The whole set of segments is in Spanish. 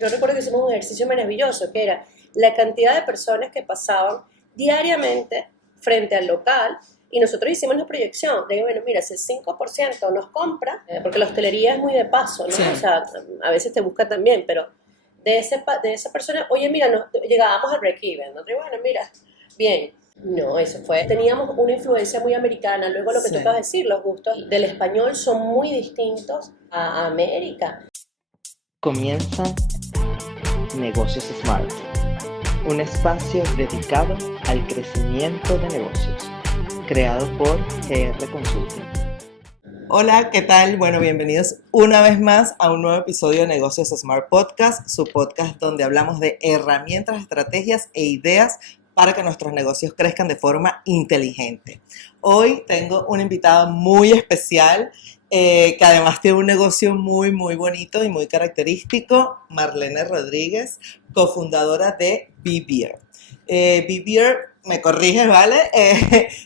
Yo recuerdo que hicimos un ejercicio maravilloso, que era la cantidad de personas que pasaban diariamente frente al local y nosotros hicimos una proyección de, bueno, mira, si el 5% nos compra, porque la hostelería es muy de paso, ¿no? Sí. O sea, a veces te busca también, pero de esa persona, oye, mira, llegábamos al break-even, ¿no? Y bueno, mira, bien. No, eso fue. Teníamos una influencia muy americana. Luego lo que Sí. tú acabas de decir, los gustos del español son muy distintos a América. Comienza Negocios Smart, un espacio dedicado al crecimiento de negocios, creado por GR Consulting. Hola, ¿qué tal? Bueno, bienvenidos una vez más a un nuevo episodio de Negocios Smart Podcast, su podcast donde hablamos de herramientas, estrategias e ideas para que nuestros negocios crezcan de forma inteligente. Hoy tengo una invitada muy especial que además tiene un negocio muy bonito y muy característico, Marlene Rodríguez, cofundadora de Be-Beer. Be-Beer, me corriges, ¿vale?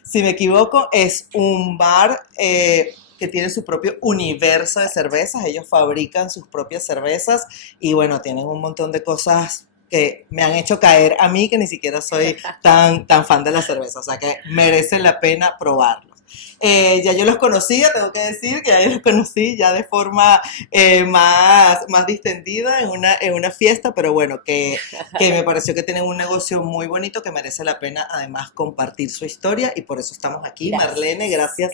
Si me equivoco, es un bar que tiene su propio universo de cervezas. Ellos fabrican sus propias cervezas y bueno, tienen un montón de cosas que me han hecho caer a mí, que ni siquiera soy tan fan de la cerveza, o sea que merece la pena probarlo. Ya yo los conocía, tengo que decir que ya yo los conocí ya de forma más distendida en una fiesta, pero bueno, que me pareció que tienen un negocio muy bonito que merece la pena además compartir su historia y por eso estamos aquí. Gracias. Marlene, gracias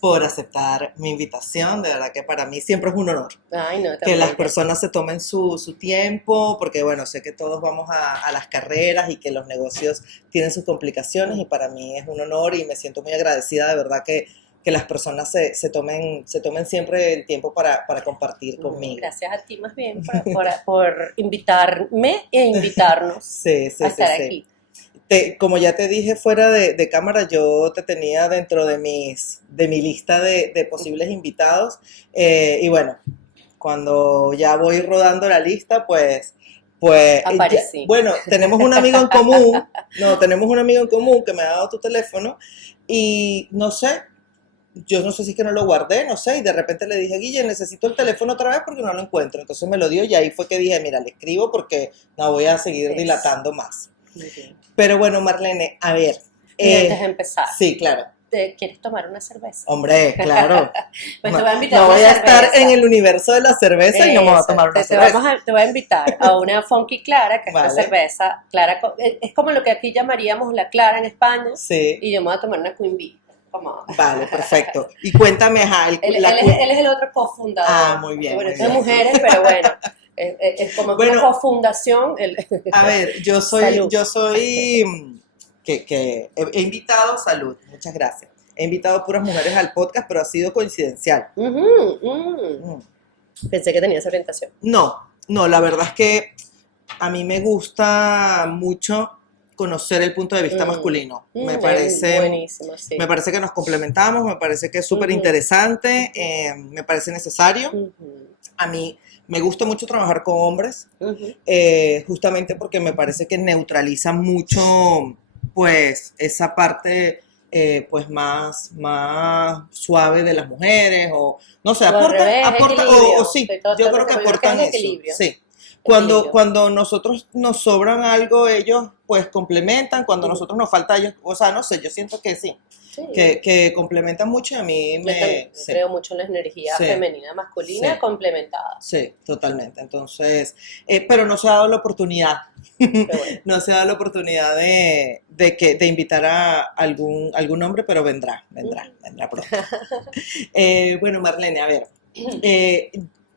por aceptar mi invitación, de verdad que para mí siempre es un honor. Ay, no, que las personas se tomen su tiempo, porque bueno, sé que todos vamos a las carreras y que los negocios tienen sus complicaciones y para mí es un honor y me siento muy agradecida de verdad que las personas se tomen siempre el tiempo para compartir conmigo. Gracias a ti más bien por invitarme e invitarnos a estar aquí. Como ya te dije fuera de cámara, yo te tenía dentro de mi lista de posibles invitados y bueno, cuando ya voy rodando la lista, pues aparecí. Bueno, tenemos un amigo en común que me ha dado tu teléfono y no sé, yo no sé si es que no lo guardé, no sé, y de repente le dije, Guille, necesito el teléfono otra vez porque no lo encuentro. Entonces me lo dio y ahí fue que dije, mira, le escribo porque no voy a seguir dilatando más. Pero bueno, Marlene, a ver. Y antes de empezar. Sí, claro. ¿Quieres tomar una cerveza? Hombre, claro. Pues te voy a invitar no voy a cerveza. estar en el universo de la cerveza y no me voy a tomar una cerveza. Te voy a invitar a una Funky Clara, que es vale. una cerveza clara. Es como lo que aquí llamaríamos la Clara en España. Sí. Y yo me voy a tomar una Queen Bee. Vale, perfecto. Y cuéntame, él es el otro cofundador. Ah, muy bien. Bueno, muy son bien. mujeres, pero bueno. Es como una cofundación. A ver, yo soy que he invitado, salud, muchas gracias. He invitado puras mujeres al podcast, pero ha sido coincidencial. Pensé que tenías orientación. No, la verdad es que a mí me gusta mucho conocer el punto de vista masculino. Me parece buenísimo, sí. Me parece que nos complementamos, me parece que es súper interesante, me parece necesario. A mí me gusta mucho trabajar con hombres, justamente porque me parece que neutraliza mucho, pues, esa parte pues más suave de las mujeres, o no sé, aporta o sí, yo creo que aportan eso. Sí. Cuando nosotros nos sobran algo, ellos pues complementan. Cuando nosotros nos falta, ellos, o sea, no sé, yo siento que sí. Que complementan mucho y a mí creo mucho en la energía femenina, masculina, complementada. Sí, totalmente. Entonces, pero no se ha dado la oportunidad. Bueno. No se ha dado la oportunidad de invitar a algún hombre, pero vendrá pronto. Bueno, Marlene, a ver.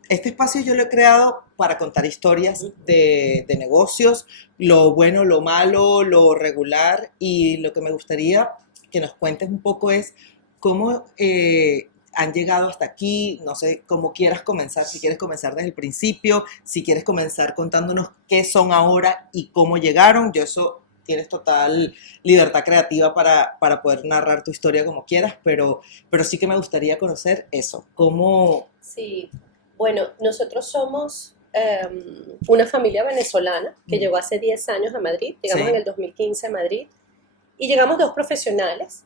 Este espacio yo lo he creado para contar historias de negocios, lo bueno, lo malo, lo regular, y lo que me gustaría que nos cuentes un poco es cómo han llegado hasta aquí. No sé cómo quieras comenzar, si quieres comenzar desde el principio, si quieres comenzar contándonos qué son ahora y cómo llegaron. Yo eso tienes total libertad creativa para poder narrar tu historia como quieras, pero sí que me gustaría conocer eso, cómo... Sí. Bueno, nosotros somos una familia venezolana que llegó hace 10 años a Madrid, llegamos en el 2015 a Madrid, y llegamos dos profesionales.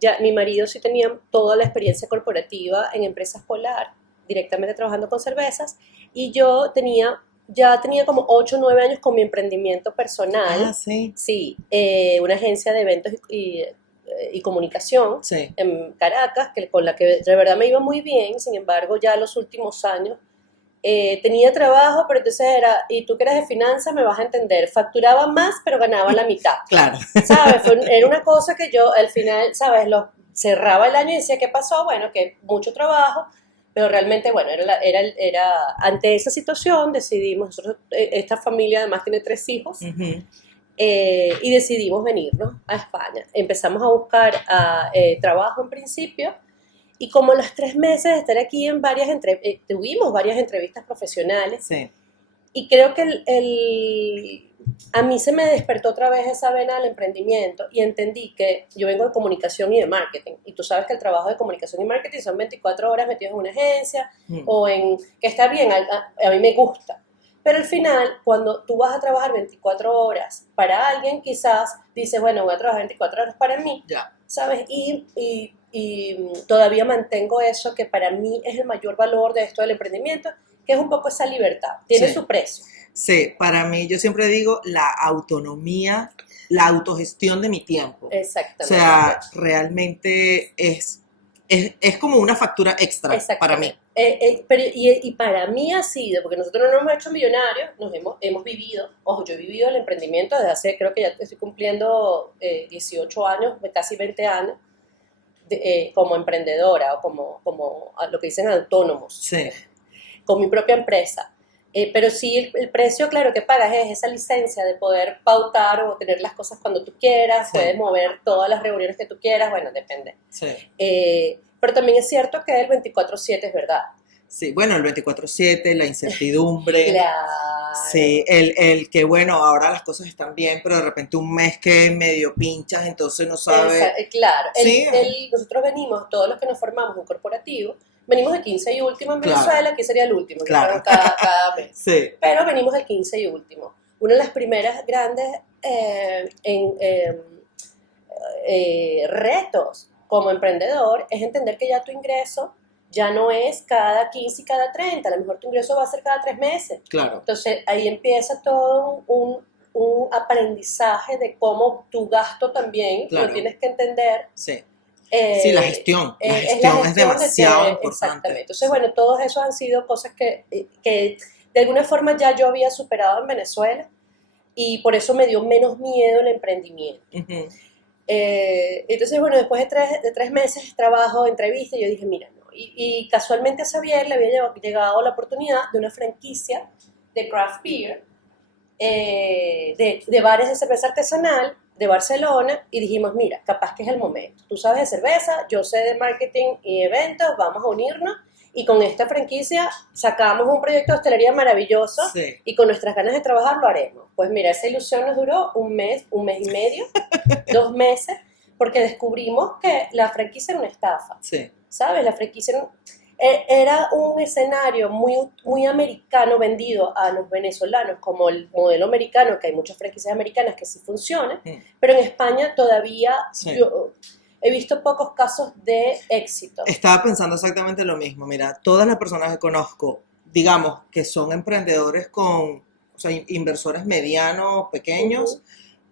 Ya mi marido sí tenía toda la experiencia corporativa en empresas Polar, directamente trabajando con cervezas, y yo tenía ya tenía como 8 o 9 años con mi emprendimiento personal. Ah, sí. Sí, una agencia de eventos y comunicación Sí. en Caracas, con la que de verdad me iba muy bien. Sin embargo, ya los últimos años tenía trabajo, pero entonces era, y tú que eres de finanzas me vas a entender, facturaba más, pero ganaba la mitad. Claro. ¿Sabes? Era una cosa que yo al final, ¿sabes? Cerraba el año y decía, ¿qué pasó? Bueno, que mucho trabajo, pero realmente, bueno, ante esa situación decidimos, nosotros, esta familia además tiene 3 hijos, Ujú. y decidimos venirnos a España. Empezamos a buscar trabajo en principio, y como a los 3 meses de estar aquí tuvimos varias entrevistas profesionales, Sí. y creo que a mí se me despertó otra vez esa vena del emprendimiento y entendí que yo vengo de comunicación y de marketing. Y tú sabes que el trabajo de comunicación y marketing son 24 horas metidos en una agencia que está bien, a mí me gusta. Pero al final, cuando tú vas a trabajar 24 horas para alguien, quizás dices, bueno, voy a trabajar 24 horas para mí, Ya. ¿sabes? Y todavía mantengo eso, que para mí es el mayor valor de esto del emprendimiento, que es un poco esa libertad. Tiene Sí. su precio. Sí, para mí, yo siempre digo la autonomía, la autogestión de mi tiempo. O Exactamente. sea, realmente es como una factura extra para mí. Y para mí ha sido, porque nosotros no nos hemos hecho millonarios, hemos vivido, ojo, yo he vivido el emprendimiento desde hace, creo que ya estoy cumpliendo 18 años, casi 20 años, como emprendedora o como lo que dicen autónomos, Sí. con mi propia empresa. Pero sí, el precio, claro, que pagas es esa licencia de poder pautar o tener las cosas cuando tú quieras, Sí. puedes mover todas las reuniones que tú quieras, bueno, depende. Sí. Pero también es cierto que el 24/7 es verdad. Sí, bueno, el 24/7, la incertidumbre. Claro. Sí, el que, bueno, ahora las cosas están bien, pero de repente un mes que medio pinchas, entonces no sabes. Claro. Sí. Nosotros venimos, todos los que nos formamos en corporativo, venimos de 15 y último en Claro. Venezuela, aquí sería el último, Claro. cada mes. Sí. Pero venimos del 15 y último. Una de las primeras grandes retos como emprendedor es entender que ya tu ingreso ya no es cada 15 y cada 30, a lo mejor tu ingreso va a ser cada 3 meses. Claro. Entonces ahí empieza todo un aprendizaje de cómo tu gasto también Claro. lo tienes que entender. Sí. Sí, la gestión es demasiado importante. Exactamente. Entonces, bueno, todos esos han sido cosas que de alguna forma ya yo había superado en Venezuela y por eso me dio menos miedo el emprendimiento. Ujú. Entonces, bueno, después de 3 meses de trabajo, entrevista, yo dije, mira, no. Y casualmente a Xavier le había llegado la oportunidad de una franquicia de craft beer, de bares de cerveza artesanal de Barcelona, y dijimos, mira, capaz que es el momento. Tú sabes de cerveza, yo sé de marketing y eventos, vamos a unirnos, y con esta franquicia sacamos un proyecto de hostelería maravilloso, Sí. y con nuestras ganas de trabajar lo haremos. Pues mira, esa ilusión nos duró un mes y medio, 2 meses, porque descubrimos que la franquicia era una estafa. Sí. ¿Sabes? La franquicia era un escenario muy americano vendido a los venezolanos como el modelo americano, que hay muchas franquicias americanas que sí funcionan, pero en España todavía yo he visto pocos casos de éxito. Estaba pensando exactamente lo mismo. Mira, todas las personas que conozco, digamos, que son emprendedores o sea, inversores medianos, pequeños,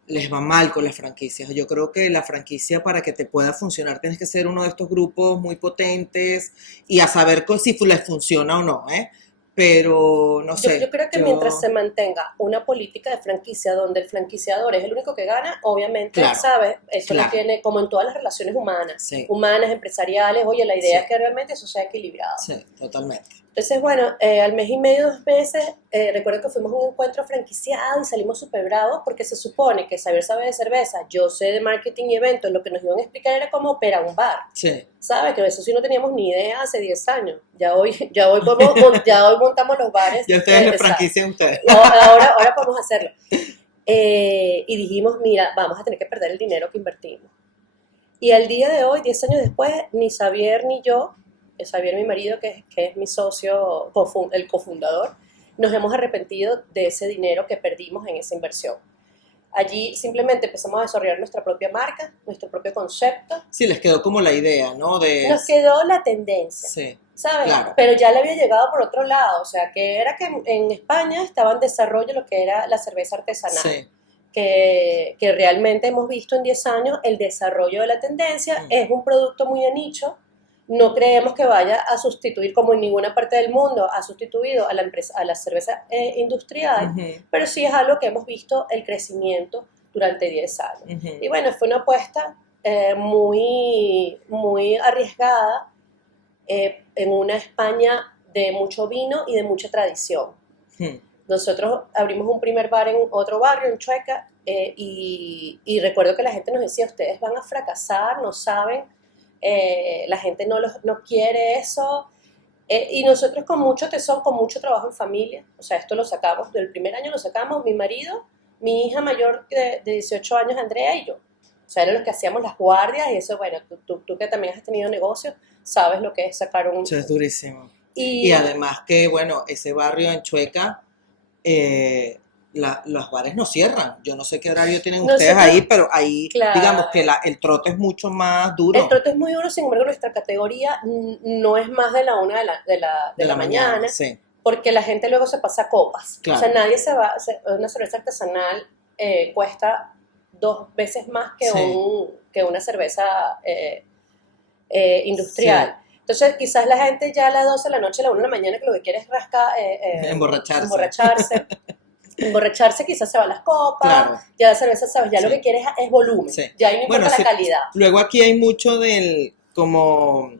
les va mal con las franquicias. Yo creo que la franquicia, para que te pueda funcionar, tienes que ser uno de estos grupos muy potentes y a saber si les funciona o no, ¿eh? Pero no sé. Yo creo que mientras se mantenga una política de franquicia donde el franquiciador es el único que gana, obviamente, Claro, ¿sabes? Eso claro. lo tiene como en todas las relaciones humanas, Sí. humanas, empresariales. Oye, la idea Sí. es que realmente eso sea equilibrado. Sí, totalmente. Entonces, bueno, al mes y medio, 2 meses, recuerdo que fuimos a un encuentro franquiciado y salimos súper bravos porque se supone que Xavier sabe de cerveza, yo sé de marketing y eventos, lo que nos iban a explicar era cómo opera un bar. Sí. ¿Sabes? Que de eso sí no teníamos ni idea hace 10 años. Ya hoy montamos los bares. Ya ustedes le franquician ustedes. Ahora podemos hacerlo. Y dijimos, mira, vamos a tener que perder el dinero que invertimos. Y al día de hoy, 10 años después, ni Xavier ni yo, Xavier, mi marido, que es mi socio, el cofundador, nos hemos arrepentido de ese dinero que perdimos en esa inversión. Allí simplemente empezamos a desarrollar nuestra propia marca, nuestro propio concepto. Sí, les quedó como la idea, ¿no? Nos quedó la tendencia, Sí, ¿sabes? claro. Pero ya le había llegado por otro lado, o sea, que era que en España estaba en desarrollo lo que era la cerveza artesanal. Sí. Que realmente hemos visto en 10 años el desarrollo de la tendencia. Es un producto muy de nicho. No creemos que vaya a sustituir, como en ninguna parte del mundo ha sustituido a la cerveza industrial, pero sí es algo que hemos visto el crecimiento durante 10 años. Y bueno, fue una apuesta muy, muy arriesgada en una España de mucho vino y de mucha tradición. Nosotros abrimos un primer bar en otro barrio, en Chueca, y recuerdo que la gente nos decía, ustedes van a fracasar, no saben, la gente no quiere eso. Y nosotros con mucho tesón, con mucho trabajo en familia, o sea, esto lo sacamos, del primer año lo sacamos mi marido, mi hija mayor de 18 años, Andrea, y yo. O sea, eran los que hacíamos las guardias, y eso, bueno, tú que también has tenido negocios, sabes lo que es sacar un... Eso es durísimo. Y además que, bueno, ese barrio en Chueca, los bares no cierran. Yo no sé qué horario tienen ustedes ahí, pero ahí, claro, digamos que el trote es mucho más duro. El trote es muy duro, sin embargo, nuestra categoría no es más de la 1 de la mañana, sí, porque la gente luego se pasa a copas. Claro. O sea, nadie se va, una cerveza artesanal cuesta 2 veces más que, sí, que una cerveza industrial. Sí. Entonces, quizás la gente ya a las 12 de la noche, a la 1 de la mañana, que lo que quiere es emborracharse, quizás se va a las copas, claro, ya la cerveza, ¿sabes? Ya sí, lo que quiere es volumen, sí, ya ahí no importa la calidad. Luego aquí hay mucho como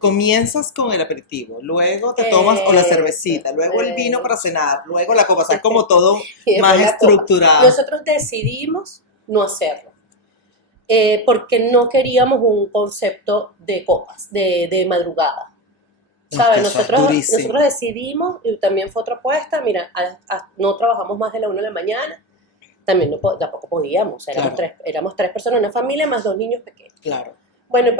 comienzas con el aperitivo, luego te tomas o la cervecita, luego el vino para cenar, luego la copa, o sea, es como todo más estructurado. Nosotros decidimos no hacerlo, porque no queríamos un concepto de copas, de madrugada. ¿Sabes? Nosotros decidimos, y también fue otra apuesta, mira, no trabajamos más de la 1 de la mañana, también tampoco podíamos, éramos 3 personas, una familia más 2 niños pequeños. Claro. Bueno,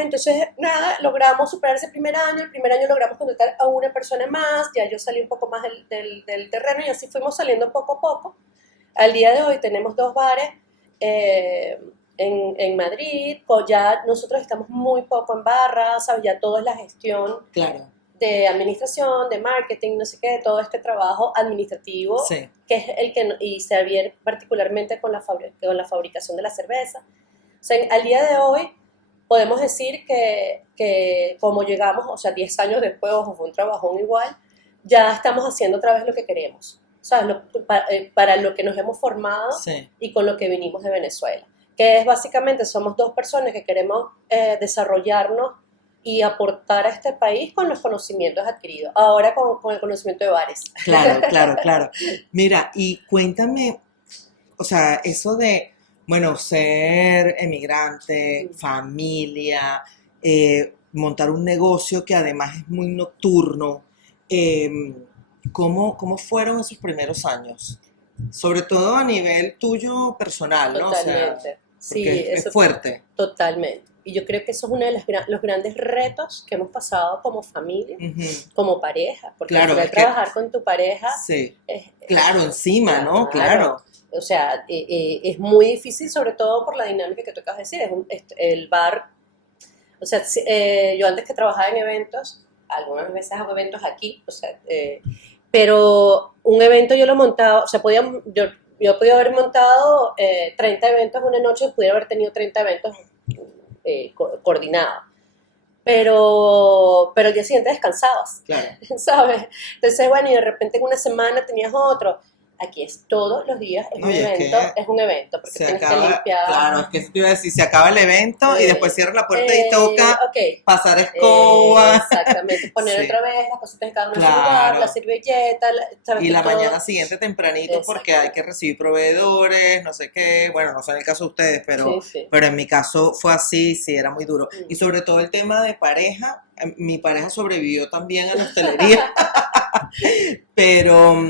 entonces nada, logramos superar ese primer año, el primer año logramos contratar a una persona más, ya yo salí un poco más del terreno y así fuimos saliendo poco a poco. Al día de hoy tenemos 2 bares, en Madrid, ya nosotros estamos muy poco en barra, ¿sabes? Ya todo es la gestión, claro, de administración, de marketing, no sé qué, todo este trabajo administrativo, sí, que es el que, y se adviene particularmente con la fabricación de la cerveza. O sea, al día de hoy podemos decir que como llegamos, o sea, 10 años después, ojo, fue un trabajón igual, ya estamos haciendo otra vez lo que queremos, ¿sabes? Para lo que nos hemos formado, sí, y con lo que vinimos de Venezuela, que es básicamente, somos 2 personas que queremos desarrollarnos y aportar a este país con los conocimientos adquiridos, ahora con el conocimiento de bares. Claro. Mira, y cuéntame, o sea, eso de, bueno, ser emigrante, familia, montar un negocio que además es muy nocturno, ¿cómo fueron esos primeros años? Sobre todo a nivel tuyo personal, ¿no? Totalmente. O sea, sí, es fuerte. Totalmente. Y yo creo que eso es uno de los grandes retos que hemos pasado como familia, como pareja, porque claro, trabajar con tu pareja, sí, claro, encima, ¿no? Claro. O sea, es muy difícil, sobre todo por la dinámica que tú acabas de decir. El bar, o sea, yo antes que trabajaba en eventos, algunas veces hago eventos aquí, o sea, pero un evento yo lo montaba, o sea, yo podía haber montado 30 eventos una noche, pudiera haber tenido 30 eventos coordinados. Pero el día siguiente descansabas, claro, ¿sabes? Entonces, bueno, y de repente en una semana tenías otro. Aquí es todos los días, es un evento, porque tienes que limpiar. Claro, es que te iba a decir, se acaba el evento y después cierras la puerta y toca pasar escoba. Exactamente, poner otra vez las cositas en cada uno de su lugar, la servilleta. Y la mañana siguiente tempranito, porque hay que recibir proveedores, no sé qué, bueno, no sé en el caso de ustedes, pero en mi caso fue así, sí, era muy duro. Y sobre todo el tema de pareja, mi pareja sobrevivió también a la hostelería, pero...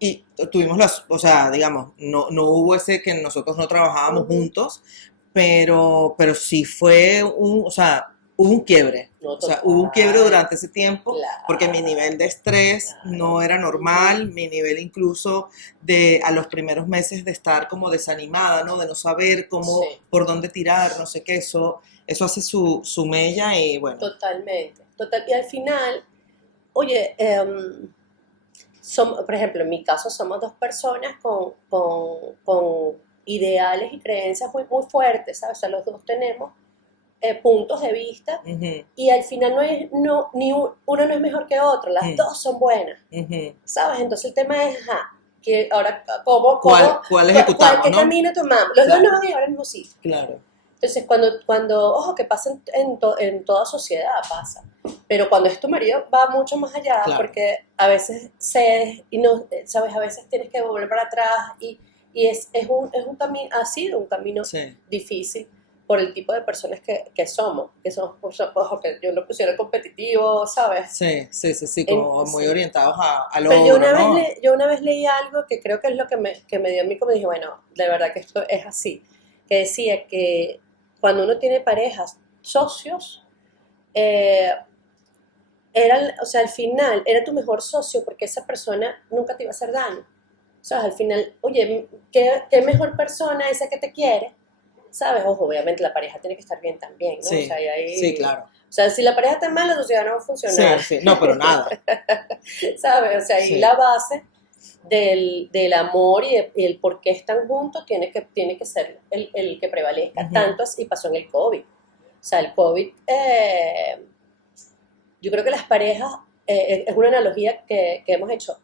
Y tuvimos o sea, digamos, no hubo ese que nosotros no trabajábamos juntos, pero sí fue o sea, hubo un quiebre. No, O sea, total. hubo un quiebre durante ese tiempo, Claro. porque mi nivel de estrés no era normal, mi nivel incluso a los primeros meses de estar como desanimada, ¿no? De no saber cómo, Sí. por dónde tirar, no sé qué, eso hace su mella y bueno. Totalmente. Y al final, oye, por ejemplo, en mi caso somos dos personas con ideales y creencias muy, muy fuertes, ¿sabes? O sea, los dos tenemos puntos de vista Ujú, y al final uno no es mejor que otro, las dos son buenas, ujú. ¿sabes? Entonces el tema es, que ahora, ¿Cuál ejecutamos, ¿qué no? camino tomamos? Los Claro. dos nos van a llevar al mismo sitio. Claro. Entonces, ojo, que pasa en toda sociedad, pasa. Pero cuando es tu marido, va mucho más allá, Claro. porque a veces cedes y no, ¿sabes? A veces tienes que volver para atrás y es un camino, ha sido un camino Sí. difícil por el tipo de personas que somos, ojo, que yo lo pusiera competitivo, ¿sabes? Sí, como muy Sí. orientados al Pero logro, ¿no? yo una vez leí algo que creo que es lo que me dio a mí, como dije, bueno, de verdad que esto es así, que decía que cuando uno tiene parejas, socios, o sea, al final era tu mejor socio porque esa persona nunca te iba a hacer daño. O sea, al final, oye, ¿qué mejor persona esa que te quiere? ¿Sabes? Ojo, obviamente la pareja tiene que estar bien también, ¿no? Sí, O sea, y ahí, sí, claro. O sea, si la pareja está mal, la sociedad no va a funcionar. Sí, no, pero nada. ¿Sabes? O sea, ahí Sí. la base del amor y el por qué están juntos tiene que ser el que prevalezca. Ujú. Tanto así pasó en el COVID. O sea, el COVID, yo creo que las parejas, es una analogía que hemos hecho.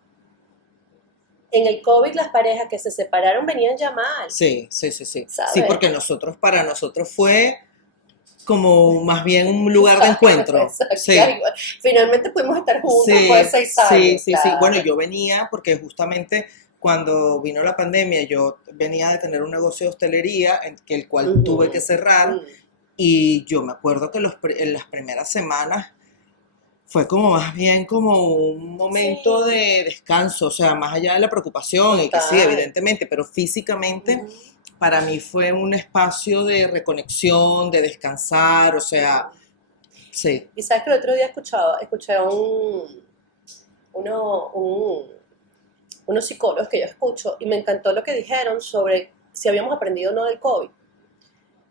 En el COVID las parejas que se separaron venían ya mal. Sí. ¿Sabes? Sí, porque para nosotros fue como más bien un lugar de encuentro. Exacto. Sí. Finalmente pudimos estar juntos Sí, después de 6 años. sí. claro. Bueno, yo venía porque justamente cuando vino la pandemia, yo venía de tener un negocio de hostelería, el cual Ujú. tuve que cerrar, y yo me acuerdo que en las primeras semanas fue como más bien como un momento Sí. de descanso, o sea, más allá de la preocupación, y que sí, Total. evidentemente, pero físicamente Ujú. para mí fue un espacio de reconexión, de descansar, o sea, sí. Y sabes que el otro día escuché unos psicólogos que yo escucho y me encantó lo que dijeron sobre si habíamos aprendido o no del COVID.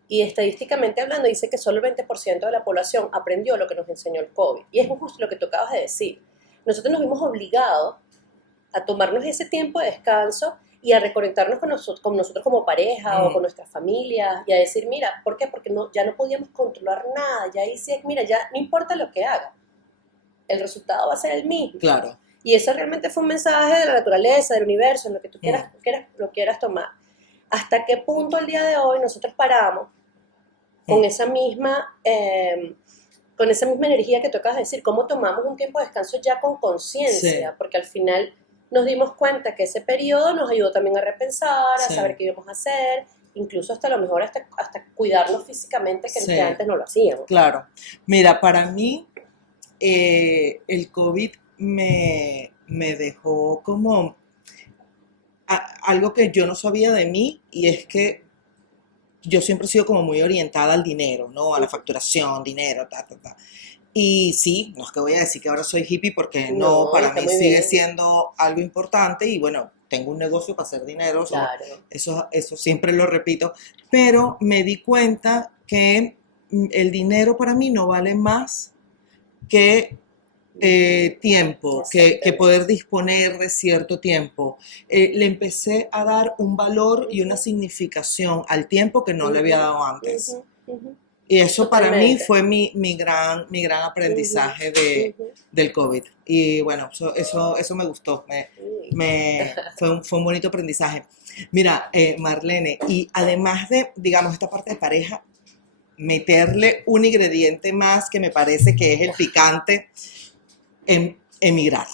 Y estadísticamente hablando, dice que solo el 20% de la población aprendió lo que nos enseñó el COVID. Y es justo lo que tú acabas de decir. Nosotros nos vimos obligados a tomarnos ese tiempo de descanso y a reconectarnos con nosotros como pareja o con nuestras familias y a decir, mira, ¿por qué? Porque ya no podíamos controlar nada. Ya ahí sí, mira, ya no importa lo que haga. El resultado va a ser el mismo. Claro. Y eso realmente fue un mensaje de la naturaleza, del universo, en lo que tú lo quieras tomar. ¿Hasta qué punto el día de hoy nosotros paramos con esa misma energía que tú acabas de decir? ¿Cómo tomamos un tiempo de descanso ya con conciencia? Sí. Porque al final nos dimos cuenta que ese periodo nos ayudó también a repensar, a Sí. saber qué íbamos a hacer, incluso hasta a lo mejor hasta cuidarnos físicamente, que Sí. antes no lo hacíamos. Claro. Mira, para mí el COVID me dejó como algo que yo no sabía de mí, y es que yo siempre he sido como muy orientada al dinero, ¿no? A la facturación, dinero, ta. Y sí, no es que voy a decir que ahora soy hippie, porque no, para está mí muy sigue bien. siendo algo importante, y bueno, tengo un negocio para hacer dinero, Claro. eso siempre lo repito, pero me di cuenta que el dinero para mí no vale más que tiempo, que Exactamente. poder disponer de cierto tiempo. Le empecé a dar un valor y una significación al tiempo que no le había dado antes. Y eso para mí Totalmente. fue mi gran aprendizaje del COVID. Y bueno, eso me gustó, fue un bonito aprendizaje. Mira, Marlene, y además de, digamos, esta parte de pareja, meterle un ingrediente más que me parece que es el picante, emigrar.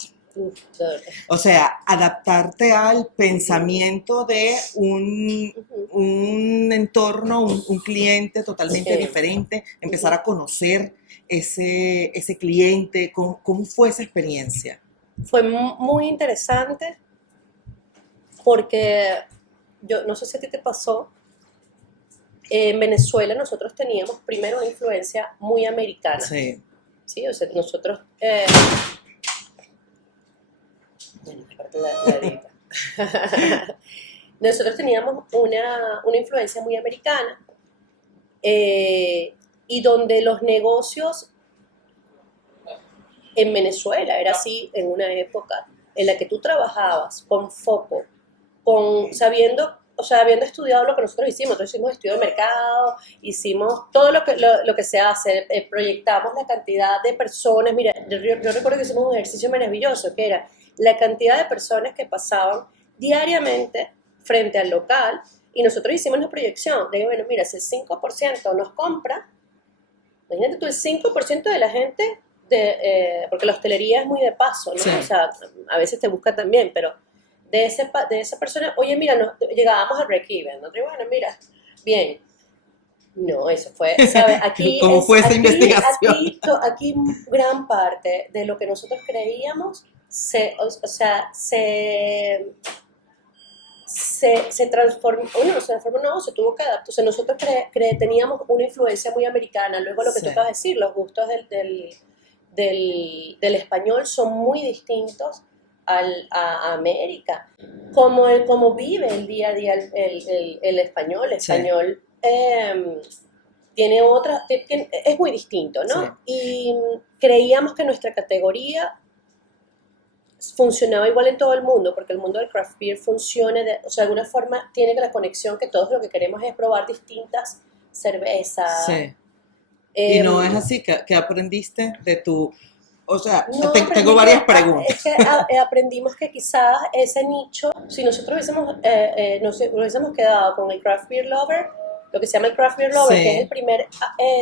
O sea, adaptarte al pensamiento de un entorno, un cliente totalmente diferente, empezar a conocer ese cliente. ¿Cómo fue esa experiencia? Fue muy interesante porque yo no sé si a ti te pasó, En Venezuela nosotros teníamos primero una influencia muy americana. Sí. Sí, o sea, nosotros... bueno, aparte nosotros teníamos una influencia muy americana y donde los negocios en Venezuela era así en una época en la que tú trabajabas con foco, habiendo estudiado lo que nosotros hicimos estudio de mercado, hicimos todo lo que se hace, proyectamos la cantidad de personas. Mira, yo recuerdo que hicimos un ejercicio maravilloso, que era la cantidad de personas que pasaban diariamente frente al local, y nosotros hicimos una proyección de que, bueno, mira, si el 5% nos compra, imagínate tú, el 5% de la gente, porque la hostelería es muy de paso, ¿no? Sí. O sea, a veces te busca también, pero de esa persona, oye, mira, llegábamos al break-even, ¿no? Y bueno, mira, bien. No, eso fue, ¿sabes? ¿Cómo fue esa investigación? Aquí gran parte de lo que nosotros creíamos se transformó, se tuvo que adaptar. O sea, nosotros teníamos una influencia muy americana. Luego lo que tú acabas de decir, los gustos del español son muy distintos a América. Como vive el día a día el español. El español tiene otra, es muy distinto, ¿no? Sí. Y creíamos que nuestra categoría funcionaba igual en todo el mundo, porque el mundo del craft beer funciona, de alguna forma tiene la conexión que todos lo que queremos es probar distintas cervezas. Sí. Y no es así, que aprendiste de tu... O sea, tengo varias preguntas. Es que aprendimos que quizás ese nicho, si nosotros hubiésemos quedado con el craft beer lover, lo que se llama el craft beer lover, sí, que es el primer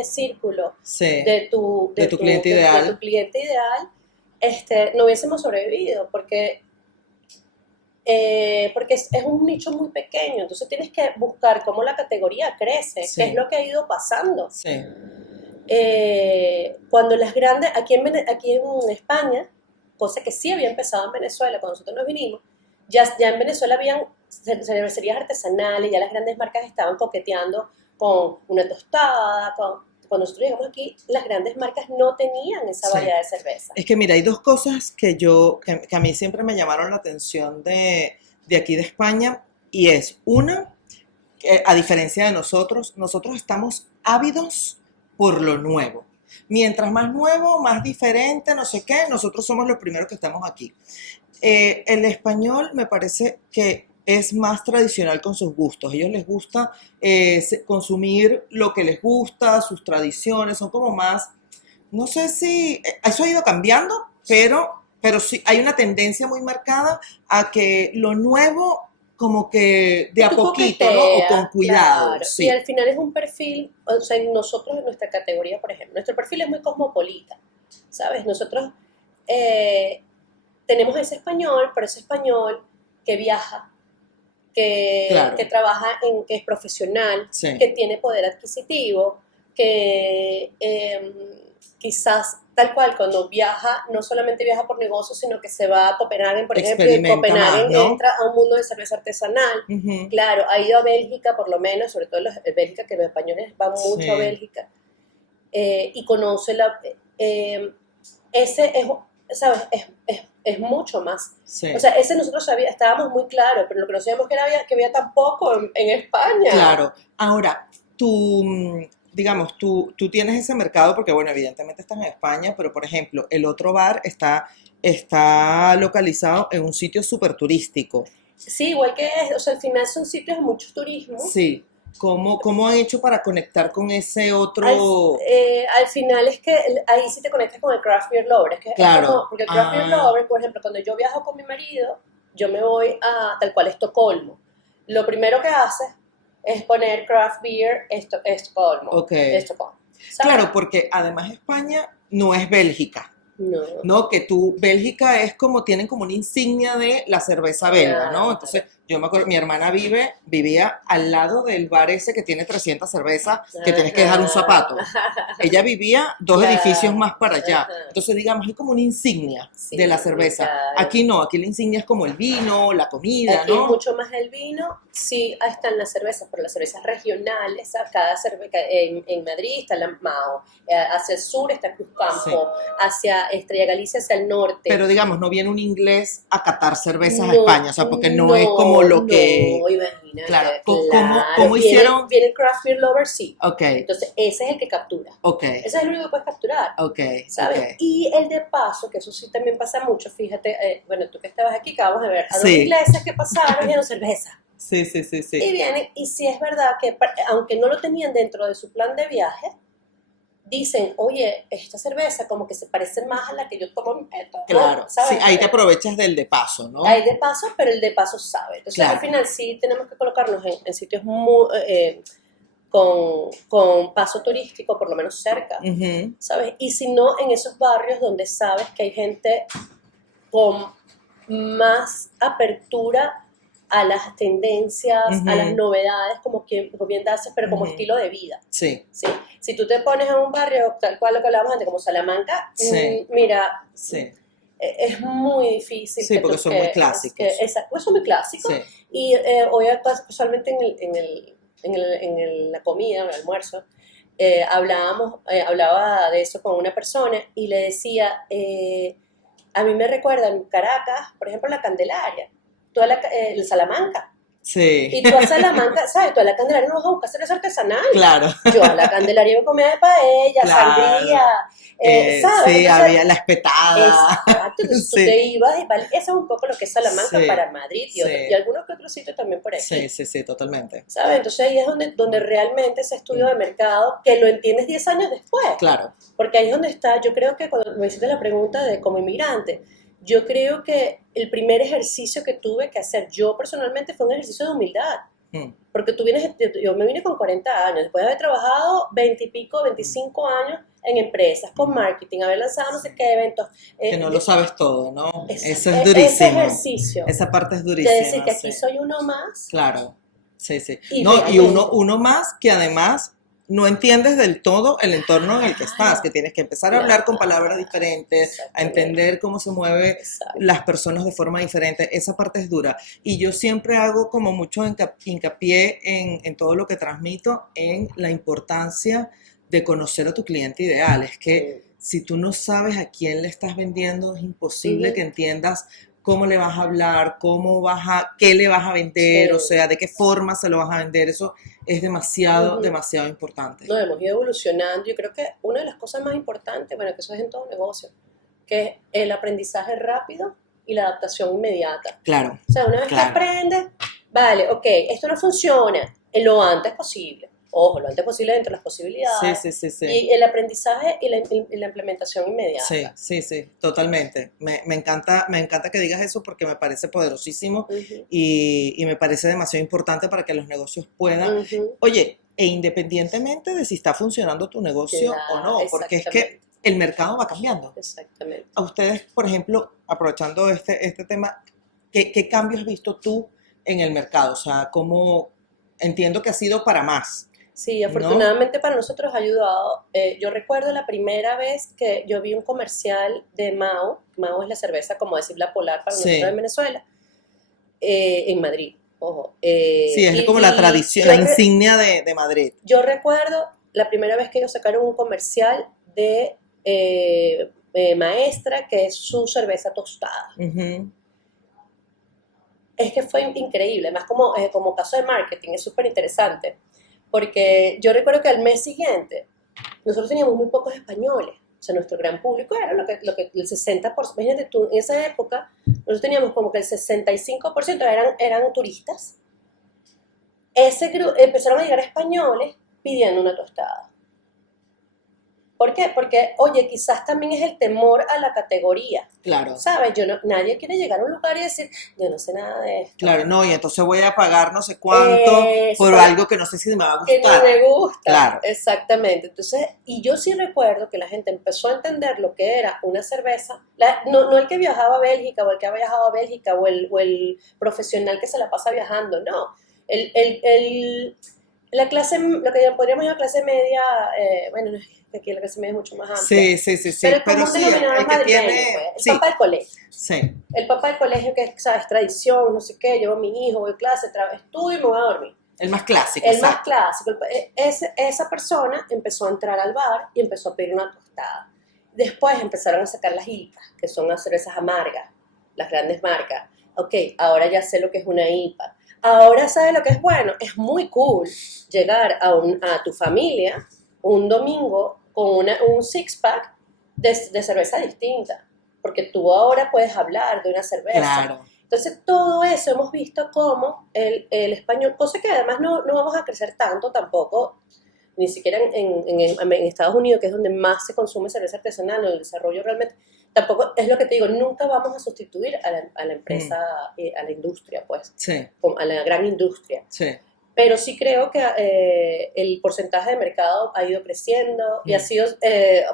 círculo, sí, de tu cliente ideal, de tu cliente ideal, no hubiésemos sobrevivido, porque es un nicho muy pequeño. Entonces tienes que buscar cómo la categoría crece, sí, qué es lo que ha ido pasando. Sí. Cuando las grandes, aquí en España, cosa que sí había empezado en Venezuela cuando nosotros nos vinimos, ya en Venezuela habían cervecerías artesanales, ya las grandes marcas estaban coqueteando con una tostada. Cuando nosotros llegamos aquí, las grandes marcas no tenían esa variedad de cerveza. Es que mira, hay dos cosas que a mí siempre me llamaron la atención de aquí de España, y es una, que a diferencia de nosotros estamos ávidos por lo nuevo. Mientras más nuevo, más diferente, no sé qué, nosotros somos los primeros que estamos aquí. El español me parece que es más tradicional con sus gustos. A ellos les gusta consumir lo que les gusta, sus tradiciones, son como más, no sé si, eso ha ido cambiando, pero sí hay una tendencia muy marcada a que lo nuevo como que de a poquito, ¿no? O con cuidado. Claro. Sí. Y al final es un perfil, o sea, nosotros en nuestra categoría, por ejemplo, nuestro perfil es muy cosmopolita, ¿sabes? Nosotros tenemos ese español, pero ese español que viaja, que trabaja, que es profesional, sí, que tiene poder adquisitivo, que quizás tal cual cuando viaja, no solamente viaja por negocio, sino que se va a Copenhague, por ejemplo, y Copenhague, ¿no?, entra a un mundo de cerveza artesanal. Uh-huh. Claro, ha ido a Bélgica por lo menos, sobre todo Bélgica, que los españoles van mucho, sí, a Bélgica, y conoce ese ¿sabes? Es mucho más. Sí. O sea, ese nosotros estábamos muy claros, pero lo que no sabíamos que había tan poco en España. Claro. Ahora, digamos, tú tienes ese mercado porque, bueno, evidentemente estás en España, pero, por ejemplo, el otro bar está localizado en un sitio súper turístico. Sí, igual que o sea, al final son sitios de mucho turismo. Sí. ¿Cómo han hecho para conectar con ese otro...? Al final es que ahí sí te conectas con el craft beer lover. Es que claro. Es como, porque el craft beer lover, por ejemplo, cuando yo viajo con mi marido, yo me voy a tal cual Estocolmo. Lo primero que haces es poner craft beer Estocolmo. Okay. Estocolmo. Claro, porque además España no es Bélgica. No, que Bélgica es como, tienen como una insignia de la cerveza belga, ¿no? Entonces, Yo me acuerdo, mi hermana vivía al lado del bar ese que tiene 300 cervezas, que tienes que dejar un zapato. Ella vivía 2 edificios más para allá. Entonces, digamos, es como una insignia de la cerveza. Claro. Aquí no, aquí la insignia es como el vino, la comida, aquí ¿no? Es mucho más el vino. Sí, están las cervezas, pero las cervezas regionales, cada cerveza, en Madrid está la Mao, hacia el sur está Cruzcampo, hacia Estrella Galicia hacia el norte. Pero digamos, no viene un inglés a catar cervezas a España, o sea, porque no es como lo que... No, imagínate. Claro, ¿cómo hicieron? Viene el Craft Beer Lover, sí. Ok. Entonces, ese es el que captura. Ok. Ese es el único que puedes capturar. Ok. ¿Sabes? Okay. Y el de paso, que eso sí también pasa mucho, fíjate, bueno, tú que estabas aquí, acabamos de ver a 2 ingleses que pasaron y dieron cerveza. Sí. Y vienen, y sí es verdad que, aunque no lo tenían dentro de su plan de viaje, dicen, oye, esta cerveza como que se parece más a la que yo tomo en Peto. Claro, ¿sabes? Sí, ahí te aprovechas del de paso, ¿no? Hay de paso, pero el de paso sabe. Entonces, al final sí tenemos que colocarnos en sitios muy... con paso turístico, por lo menos cerca, ¿sabes? Y si no, en esos barrios donde sabes que hay gente con más apertura a las tendencias, a las novedades, como quien bien darse, pero como estilo de vida. Sí. Si tú te pones en un barrio, tal cual lo que hablábamos antes, como Salamanca, mira, es muy difícil. Sí, porque son muy clásicos. Exacto, pues son muy clásicos. Sí. Y hoy, casualmente en la comida, en el almuerzo, hablaba de eso con una persona y le decía, a mí me recuerda en Caracas, por ejemplo, la Candelaria, el Salamanca. Sí. Y tú a Salamanca, ¿sabes? Tú a la Candelaria no vas a buscar cerveza artesanal. Claro. Yo a la Candelaria comía de paella, sangría, ¿sabes? Sí, entonces, había la espetada. Exacto, entonces tú te ibas y eso es un poco lo que es Salamanca para Madrid y algunos que otros sitios también por aquí. Sí, totalmente. ¿Sabes? Entonces ahí es donde realmente ese estudio de mercado, que lo entiendes 10 años después. Claro. Porque ahí es donde está, yo creo que cuando me hiciste la pregunta de como inmigrante, yo creo que el primer ejercicio que tuve que hacer yo personalmente fue un ejercicio de humildad. Porque yo me vine con 40 años, después de haber trabajado 20 y pico, 25 años en empresas, con marketing, haber lanzado no sé qué eventos. Que no lo sabes todo, ¿no? Eso es durísimo. Ese ejercicio. Esa parte es durísima. De decir que aquí soy uno más. Claro, sí. Y uno más que además no entiendes del todo el entorno en el que estás, que tienes que empezar a hablar con palabras diferentes, a entender cómo se mueven las personas de forma diferente. Esa parte es dura. Y yo siempre hago como mucho hincapié en todo lo que transmito, en la importancia de conocer a tu cliente ideal. Es que si tú no sabes a quién le estás vendiendo, es imposible que entiendas cómo le vas a hablar, qué le vas a vender, o sea, de qué forma se lo vas a vender. Eso es demasiado importante. No, hemos ido evolucionando. Yo creo que una de las cosas más importantes, bueno, que eso es en todo negocio, que es el aprendizaje rápido y la adaptación inmediata. Claro. O sea, una vez que aprendes, vale, ok, esto no funciona, lo antes posible. Ojo, lo antes posible dentro de las posibilidades. Sí. Y el aprendizaje y la implementación inmediata. Sí, totalmente. Me encanta que digas eso porque me parece poderosísimo y me parece demasiado importante para que los negocios puedan... Oye, e independientemente de si está funcionando tu negocio o no, porque es que el mercado va cambiando. Exactamente. A ustedes, por ejemplo, aprovechando este tema, ¿qué cambios has visto tú en el mercado? O sea, ¿cómo...? Entiendo que ha sido para más. Sí, afortunadamente para nosotros ha ayudado. Yo recuerdo la primera vez que yo vi un comercial de Mao. Mao es la cerveza, como decir la Polar para nosotros en Venezuela, en Madrid. Ojo. Sí, es como la tradición, la insignia de Madrid. Yo recuerdo la primera vez que ellos sacaron un comercial de Maestra, que es su cerveza tostada. Es que fue increíble, además como caso de marketing, es súper interesante. Porque yo recuerdo que al mes siguiente nosotros teníamos muy pocos españoles, o sea, nuestro gran público era lo que el 60%, imagínate tú, en esa época nosotros teníamos como que el 65% eran turistas. Empezaron a llegar españoles pidiendo una tostada. ¿Por qué? Porque, oye, quizás también es el temor a la categoría. Claro. ¿Sabes? Nadie quiere llegar a un lugar y decir, yo no sé nada de esto. Claro, no, y entonces voy a pagar no sé cuánto por algo que no sé si me va a gustar. Que no me gusta. Claro. Exactamente. Entonces, y yo sí recuerdo que la gente empezó a entender lo que era una cerveza, no el que viajaba a Bélgica o el que ha viajado a Bélgica o el profesional que se la pasa viajando, no. La clase, lo que podríamos llamar clase media, bueno, aquí la clase media es mucho más amplia. Sí. Pero el común denominador madrileño, pues, el papá del colegio. Sí. El papá del colegio que, ¿sabes? Tradición, no sé qué, llevo a mi hijo, voy a clase, estudio y me voy a dormir. El más clásico. El más clásico. Esa persona empezó a entrar al bar y empezó a pedir una tostada. Después empezaron a sacar las IPAs, que son las cervezas amargas, las grandes marcas. Ok, ahora ya sé lo que es una IPA. Ahora sabes lo que es bueno. Es muy cool llegar a tu familia un domingo con un six-pack de cerveza distinta. Porque tú ahora puedes hablar de una cerveza. Claro. Entonces, todo eso hemos visto como el español, cosa que además no vamos a crecer tanto tampoco, ni siquiera en Estados Unidos, que es donde más se consume cerveza artesanal, o el desarrollo realmente, tampoco es lo que te digo, nunca vamos a sustituir a la empresa, a la industria, pues, sí. A la gran industria. Sí. Pero sí creo que el porcentaje de mercado ha ido creciendo y ha sido,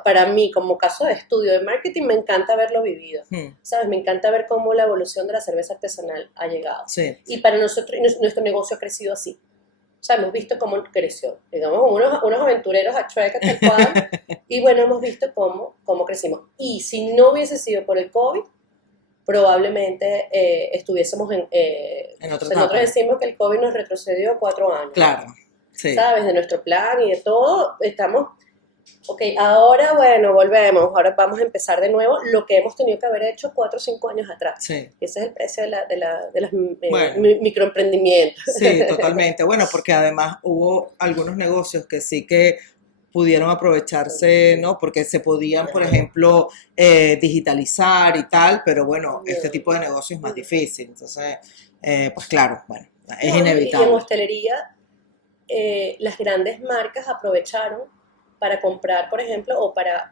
para mí, como caso de estudio de marketing, me encanta verlo vivido. ¿Sabes? Me encanta ver cómo la evolución de la cerveza artesanal ha llegado. Sí. Y para nosotros, nuestro negocio ha crecido así. O sea, hemos visto cómo creció. Digamos, unos aventureros a chueca, tal cual. Y bueno, hemos visto cómo crecimos. Y si no hubiese sido por el COVID, probablemente estuviésemos en otra etapa. Nosotros decimos que el COVID nos retrocedió 4 años. Claro, sí. ¿Sabes? De nuestro plan y de todo, estamos, ok, ahora bueno, volvemos, ahora vamos a empezar de nuevo lo que hemos tenido que haber hecho 4 o 5 años atrás. Sí. Ese es el precio de los microemprendimientos. Sí, totalmente. Bueno, porque además hubo algunos negocios que sí que pudieron aprovecharse, ¿no? Porque se podían, por ejemplo, digitalizar y tal, pero bueno, este tipo de negocio es más difícil. Entonces, pues claro, bueno, es inevitable. Y en hostelería, las grandes marcas aprovecharon para comprar, por ejemplo, o para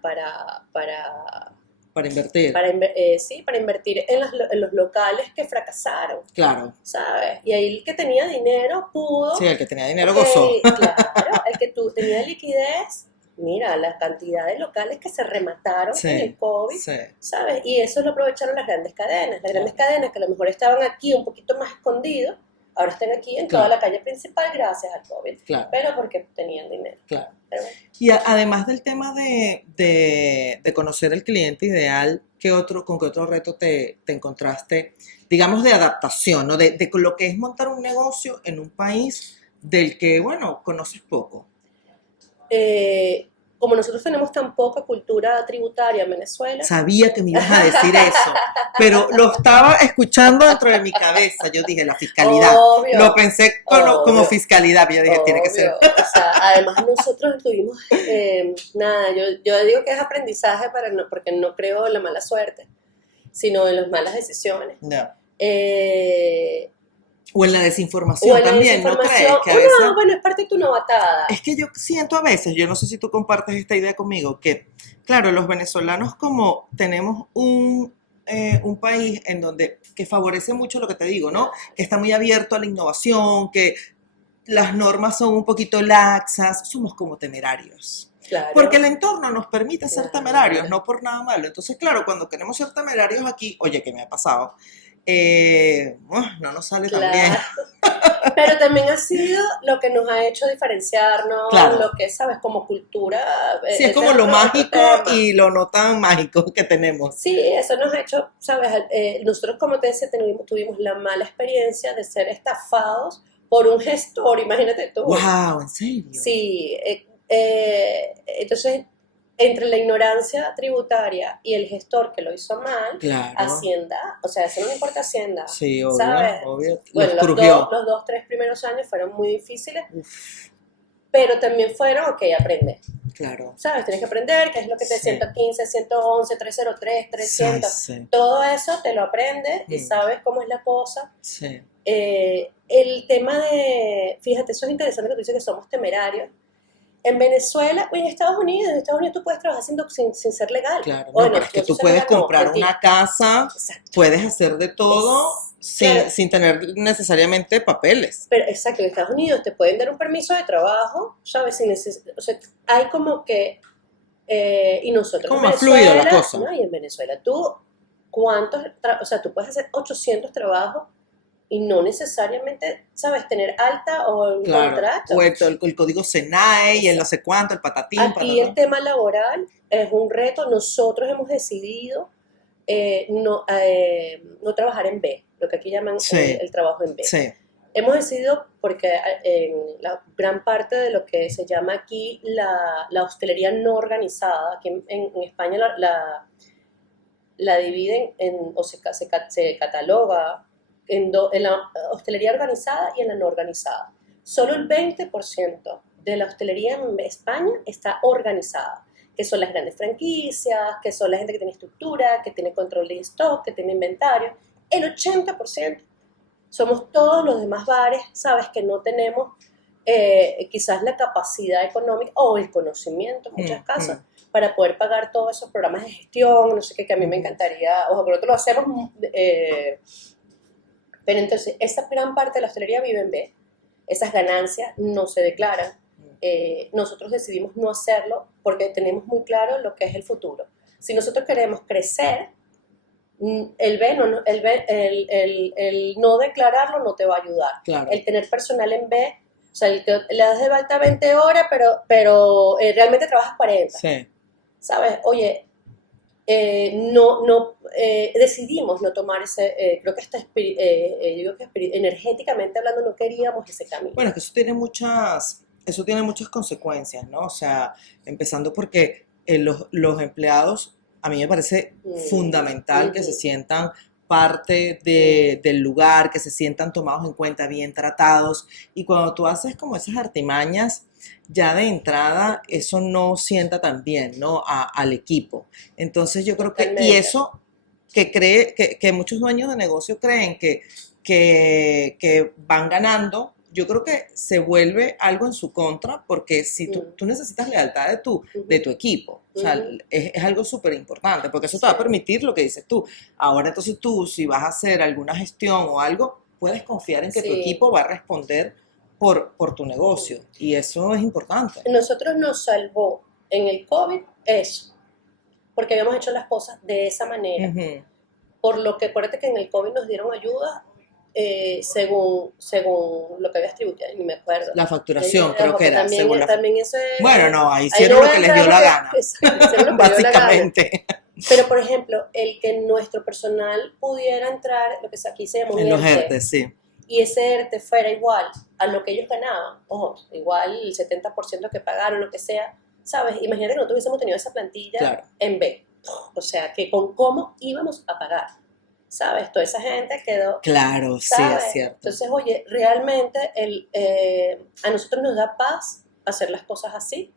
invertir. Para invertir en los locales que fracasaron. Claro. ¿Sabes? Y ahí el que tenía dinero pudo. Sí, el que tenía dinero gozó. Claro, el que tenía liquidez. Mira, la cantidad de locales que se remataron en el COVID, ¿sabes? Y eso lo aprovecharon las grandes cadenas. Las grandes cadenas que a lo mejor estaban aquí un poquito más escondidos, ahora están aquí en toda la calle principal gracias al COVID. Claro. Pero porque tenían dinero. Claro. Pero bueno. Y además del tema de conocer el cliente ideal, ¿con qué otro reto te encontraste, digamos, de adaptación, ¿no? De lo que es montar un negocio en un país del que, bueno, conoces poco? Como nosotros tenemos tan poca cultura tributaria en Venezuela. Sabía que me ibas a decir eso, pero lo estaba escuchando dentro de mi cabeza. Yo dije, la fiscalidad. Obvio, lo pensé como fiscalidad, pero yo dije, tiene que ser. O sea, además nosotros tuvimos, nada, yo digo que es aprendizaje porque no creo en la mala suerte, sino en las malas decisiones. No. O en la desinformación también, ¿no crees? Que a veces, bueno, es parte de tu novatada. Es que yo siento a veces, yo no sé si tú compartes esta idea conmigo, que, claro, los venezolanos como tenemos un país en donde, que favorece mucho lo que te digo, ¿no? Que está muy abierto a la innovación, que las normas son un poquito laxas, somos como temerarios. Claro. Porque el entorno nos permite ser temerarios, no por nada malo. Entonces, claro, cuando queremos ser temerarios aquí, oye, ¿qué me ha pasado? No nos sale tan bien. Pero también ha sido lo que nos ha hecho diferenciarnos, lo que sabes, como cultura. Sí, es como lo mágico y lo no tan mágico que tenemos. Sí, eso nos ha hecho, sabes, nosotros como te decía, tuvimos la mala experiencia de ser estafados por un gestor, imagínate tú. ¡Wow! ¿En serio? Sí, entonces entre la ignorancia tributaria y el gestor que lo hizo mal, Hacienda, o sea, eso no le importa a Hacienda. Sí, obvio, ¿sabes? Obvio. Bueno, los 2, 3 primeros años fueron muy difíciles, pero también fueron, ok, aprende. Claro. ¿Sabes? Tienes que aprender qué es lo que te 115, 111, 303, 300. Todo eso te lo aprendes y sabes cómo es la cosa. Sí. El tema de, fíjate, eso es interesante que tú dices que somos temerarios. En Venezuela o en Estados Unidos tú puedes trabajar sin ser legal. Claro, no, Bueno, pero es que tú puedes comprar una casa, exacto, puedes hacer de todo sin tener necesariamente papeles. Pero exacto, en Estados Unidos te pueden dar un permiso de trabajo, ¿sabes? O sea, hay como que, y nosotros Como en más Venezuela, fluido la cosa. ¿no? Y en Venezuela tú tú puedes hacer 800 trabajos y no necesariamente, ¿sabes? Tener alta o un contrato. O el código SENAE y el no sé cuánto, el patatín, Aquí el tema laboral es un reto. Nosotros hemos decidido no trabajar en B, lo que aquí llaman el trabajo en B. Sí. Hemos decidido porque en la gran parte de lo que se llama aquí la hostelería no organizada, aquí en España la dividen o se cataloga en la hostelería organizada y en la no organizada. Solo el 20% de la hostelería en España está organizada, que son las grandes franquicias, que son la gente que tiene estructura, que tiene control de stock, que tiene inventario. El 80% somos todos los demás bares, ¿sabes? Que no tenemos quizás la capacidad económica o el conocimiento en muchas casos para poder pagar todos esos programas de gestión, no sé qué, que a mí me encantaría, ojo, que nosotros lo hacemos, pero entonces esa gran parte de la hostelería vive en B, esas ganancias no se declaran, nosotros decidimos no hacerlo porque tenemos muy claro lo que es el futuro. Si nosotros queremos crecer, el no declararlo no te va a ayudar. Claro. El tener personal en B, o sea, le das de alta 20 horas, pero realmente trabajas 40. Sí. ¿Sabes? Oye, decidimos no tomar ese, creo que energéticamente hablando no queríamos ese camino. Bueno, es que eso tiene muchas consecuencias, ¿no? O sea, empezando porque los empleados, a mí me parece fundamental que se sientan parte del lugar, que se sientan tomados en cuenta, bien tratados, y cuando tú haces como esas artimañas, ya de entrada eso no sienta tan bien, ¿no? Al equipo. Entonces yo creo que, y eso que muchos dueños de negocio creen que van ganando, yo creo que se vuelve algo en su contra, porque si tú necesitas lealtad de tu equipo, o sea, es algo súper importante, porque eso te va a permitir lo que dices tú. Ahora entonces tú, si vas a hacer alguna gestión o algo, puedes confiar en que tu equipo va a responder por tu negocio, y eso es importante. Nosotros nos salvó en el COVID eso, porque habíamos hecho las cosas de esa manera. Por lo que acuérdate que en el COVID nos dieron ayuda según lo que había distribuido, ni me acuerdo. La facturación, creo que era. También eso es, bueno, no, ahí hicieron lo que les dio la gana. Básicamente. Pero, por ejemplo, el que nuestro personal pudiera entrar, lo que aquí se llama en los ERTE, sí. Y ese ERTE fuera igual a lo que ellos ganaban, ojo, igual el 70% que pagaron, lo que sea, ¿sabes? Imagínate que nosotros hubiésemos tenido esa plantilla en B. O sea, que con cómo íbamos a pagar, ¿sabes? Toda esa gente quedó... Claro, ¿sabes? Sí, es cierto. Entonces, oye, realmente a nosotros nos da paz hacer las cosas así.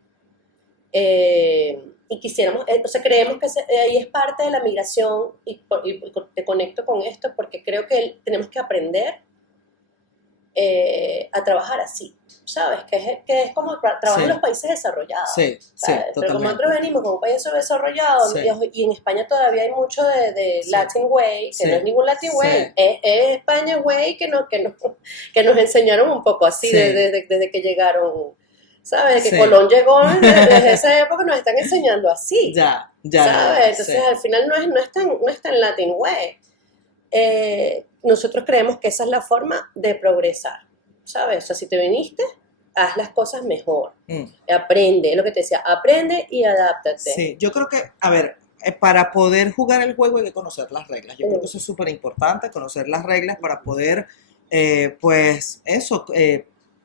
Y quisiéramos, o sea, creemos que ahí es parte de la migración y te conecto con esto porque creo que tenemos que aprender a trabajar así, ¿sabes? Que es como trabajar en los países desarrollados. Sí, ¿sabes? totalmente. Pero como nosotros venimos como un país desarrollado y en España todavía hay mucho de Latin Way, que no es ningún Latin Way, es España Way que nos enseñaron un poco así desde que llegaron, ¿sabes? Que Colón llegó desde esa época nos están enseñando así. Ya. ¿Sabes? Entonces al final no es tan Latin Way. Nosotros creemos que esa es la forma de progresar, ¿sabes? O sea, si te viniste, haz las cosas mejor. Aprende, es lo que te decía, aprende y adáptate. Sí, yo creo que, a ver, para poder jugar el juego hay que conocer las reglas. Yo creo que eso es súper importante, conocer las reglas para poder,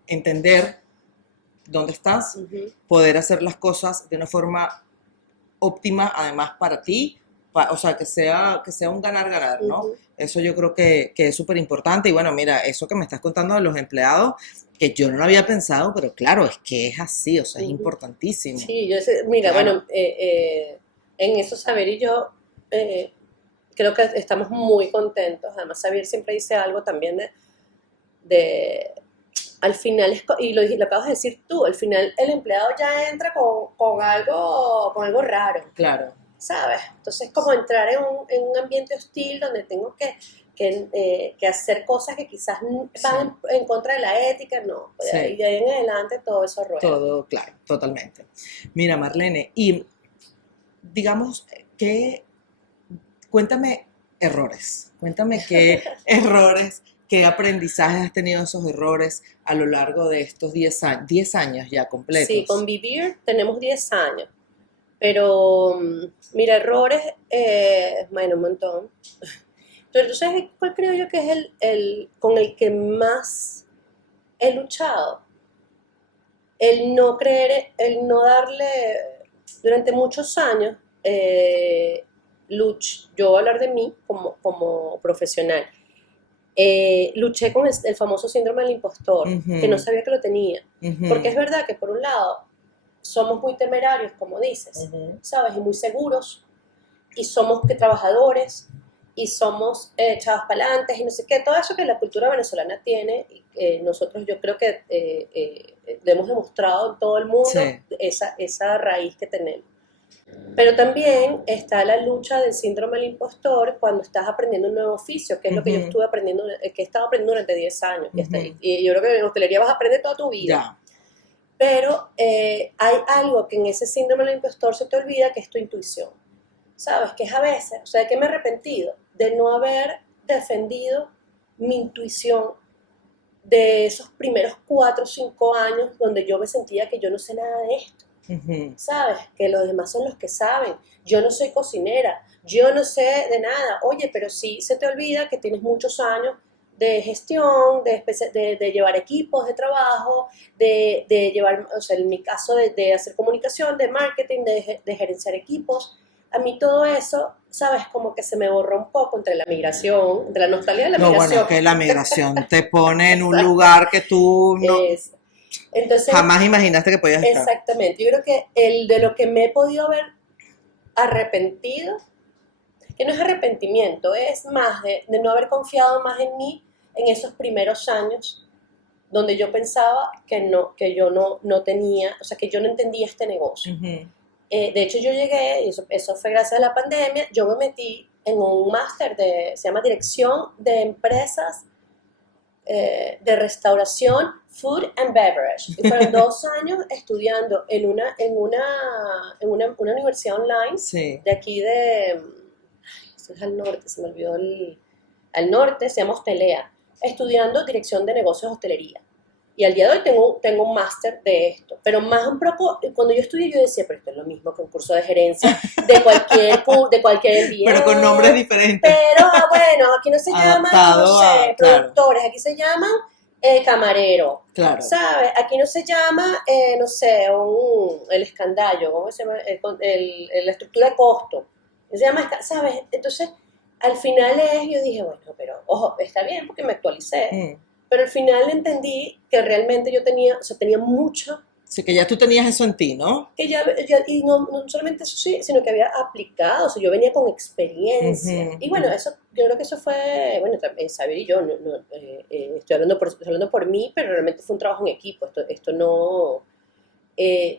entender dónde estás, poder hacer las cosas de una forma óptima, además para ti, o sea, que sea un ganar-ganar, ¿no? Eso yo creo que es súper importante. Y bueno, mira, eso que me estás contando de los empleados, que yo no lo había pensado, pero claro, es que es así, o sea, es importantísimo. Sí, mira, bueno, en eso Xavier y yo creo que estamos muy contentos. Además, Xavier siempre dice algo también al final, y lo acabas de decir tú, al final el empleado ya entra con algo raro. Claro. ¿Sabes? Entonces es como entrar en un ambiente hostil donde tengo que hacer cosas que quizás van en contra de la ética, no. Sí. Y de ahí en adelante todo eso rueda. Todo, claro, totalmente. Mira, Marlene, y digamos que cuéntame errores. Cuéntame qué errores, qué aprendizajes has tenido esos errores a lo largo de estos 10 años, 10 años ya completos. Sí, con Vivir tenemos 10 años. Pero, mira, errores, bueno, un montón. Pero tú sabes cuál creo yo que es el con el que más he luchado. El no creer, el no darle, durante muchos años, yo voy a hablar de mí como profesional. Luché con el famoso síndrome del impostor, que no sabía que lo tenía. Porque es verdad que por un lado somos muy temerarios, como dices, ¿sabes? Y muy seguros, y somos trabajadores, y somos echados para adelante, y no sé qué, todo eso que la cultura venezolana tiene, y nosotros yo creo que le hemos demostrado en todo el mundo esa raíz que tenemos. Pero también está la lucha del síndrome del impostor cuando estás aprendiendo un nuevo oficio, que es lo que yo estuve aprendiendo, que he estado aprendiendo durante 10 años, y yo creo que en hostelería vas a aprender toda tu vida. Pero hay algo que en ese síndrome del impostor se te olvida, que es tu intuición. ¿Sabes? Que es a veces, o sea, que me he arrepentido de no haber defendido mi intuición de esos primeros 4 o 5 años donde yo me sentía que yo no sé nada de esto. ¿Sabes? Que los demás son los que saben. Yo no soy cocinera, yo no sé de nada. Oye, pero sí se te olvida que tienes muchos años de gestión, de llevar equipos de trabajo, de llevar, o sea, en mi caso, de hacer comunicación, de marketing, de gerenciar equipos. A mí todo eso, ¿sabes? Como que se me borró un poco entre la migración, entre la nostalgia de la migración. No, bueno, que la migración te pone en un lugar que tú no entonces, jamás imaginaste que podías estar. Exactamente. Yo creo que de lo que me he podido haber arrepentido, que no es arrepentimiento, es más de no haber confiado más en mí en esos primeros años donde yo pensaba que yo no tenía, o sea, que yo no entendía este negocio. De hecho, yo llegué, y eso fue gracias a la pandemia, yo me metí en un máster se llama Dirección de Empresas de Restauración, Food and Beverage. Y fueron 2 años estudiando en una universidad online de aquí esto es al norte, se me olvidó al norte, se llama Hostelea, estudiando Dirección de Negocios de Hostelería. Y al día de hoy tengo un máster de esto. Pero más un poco, cuando yo estudié, yo decía, pero esto es lo mismo que un curso de gerencia de cualquier MBA. Pero con nombres diferentes. Pero, bueno, aquí no se llaman, no sé, productores, aquí se llaman camarero. Claro. ¿Sabes? Aquí no se llama, no sé, el escandallo, ¿cómo se llama? La estructura de costo. Se llama, ¿sabes? Entonces, al final yo dije, bueno, pero, ojo, está bien porque me actualicé. Pero al final entendí que realmente yo tenía mucho. Sí, que ya tú tenías eso en ti, ¿no? Que y no solamente eso sí, sino que había aplicado, o sea, yo venía con experiencia. Y bueno, yo creo que eso fue, bueno, Xavier y yo, estoy hablando por mí, pero realmente fue un trabajo en equipo, esto no...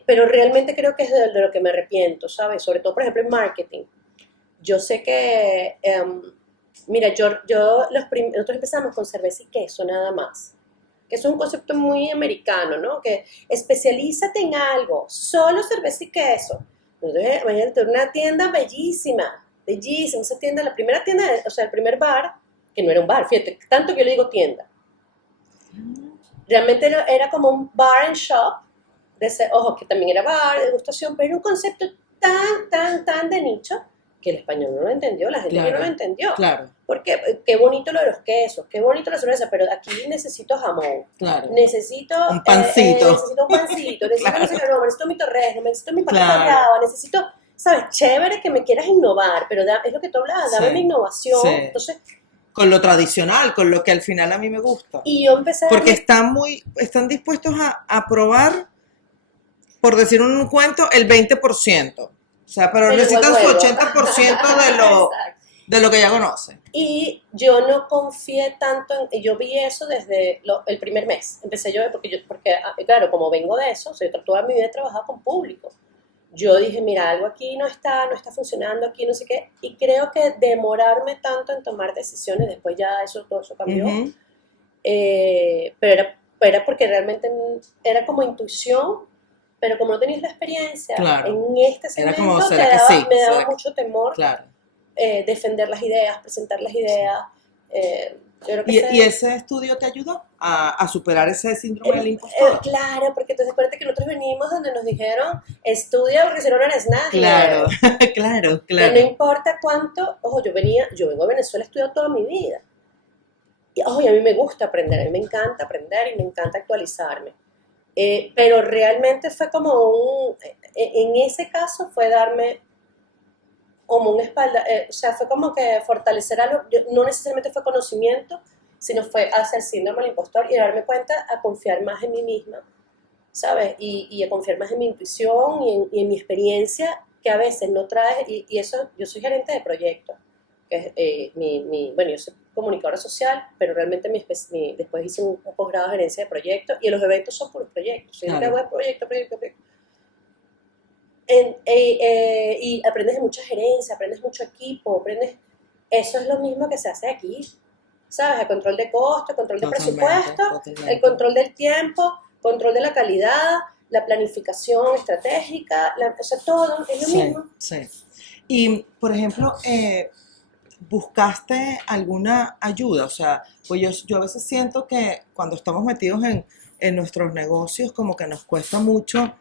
pero realmente creo que es de lo que me arrepiento, ¿sabes? Sobre todo, por ejemplo, en marketing. Yo sé que... mira, nosotros empezamos con cerveza y queso nada más, que eso es un concepto muy americano, ¿no? Que especialízate en algo, solo cerveza y queso. Entonces, imagínate, una tienda bellísima, esa tienda, la primera tienda, o sea, el primer bar, que no era un bar, fíjate, tanto que yo le digo tienda. Realmente era como un bar and shop, ojo, que también era bar, degustación, pero era un concepto tan de nicho, que el español no lo entendió, la gente no lo entendió. Claro. Porque qué bonito lo de los quesos, qué bonito la cerveza, pero aquí necesito jamón. Claro. Necesito un pancito. Necesito necesito mi torresmo, necesito mi patata brava, necesito, ¿sabes? Chévere que me quieras innovar, pero es lo que tú hablabas, dame mi innovación. Sí. Entonces, con lo tradicional, con lo que al final a mí me gusta. Y yo empecé porque están dispuestos a probar, por decir un cuento, el 20%. O sea, pero necesitan su 80% De lo que ya conoce. Y yo no confié tanto yo vi eso desde el primer mes. Empecé yo, porque claro, como vengo de eso, o sea, yo toda mi vida he trabajado con público. Yo dije, mira, algo aquí no está funcionando aquí, no sé qué. Y creo que demorarme tanto en tomar decisiones, después ya todo eso cambió. Pero era porque realmente era como intuición, pero como no tenías la experiencia, en este segmento me daba mucho temor. Claro. Defender las ideas, presentar las ideas. ¿Y ese estudio te ayudó a superar ese síndrome del impostor? Claro, porque entonces acuérdate que nosotros venimos donde nos dijeron, estudia porque si no, no eres nadie. Claro, claro. Que no importa cuánto, yo vengo a Venezuela, he estudiado toda mi vida. Y a mí me gusta aprender, a mí me encanta aprender y me encanta actualizarme. Pero realmente fue como en ese caso fue darme como una espalda, fue como que fortalecer algo, no necesariamente fue conocimiento, sino fue hacia el síndrome del impostor y darme cuenta a confiar más en mí misma, ¿sabes? Y a confiar más en mi intuición y en mi experiencia, que a veces no trae, y eso, yo soy gerente de proyectos, que bueno, yo soy comunicadora social, pero realmente después hice un posgrado de gerencia de proyectos, y los eventos son puros proyectos, proyecto. Y aprendes de mucha gerencia, aprendes mucho equipo, eso es lo mismo que se hace aquí, ¿sabes? El control de costo, el control de presupuesto, el control del tiempo, control de la calidad, la planificación estratégica, todo es lo mismo. Sí. Y, por ejemplo, ¿buscaste alguna ayuda? O sea, pues yo a veces siento que cuando estamos metidos en nuestros negocios, como que nos cuesta mucho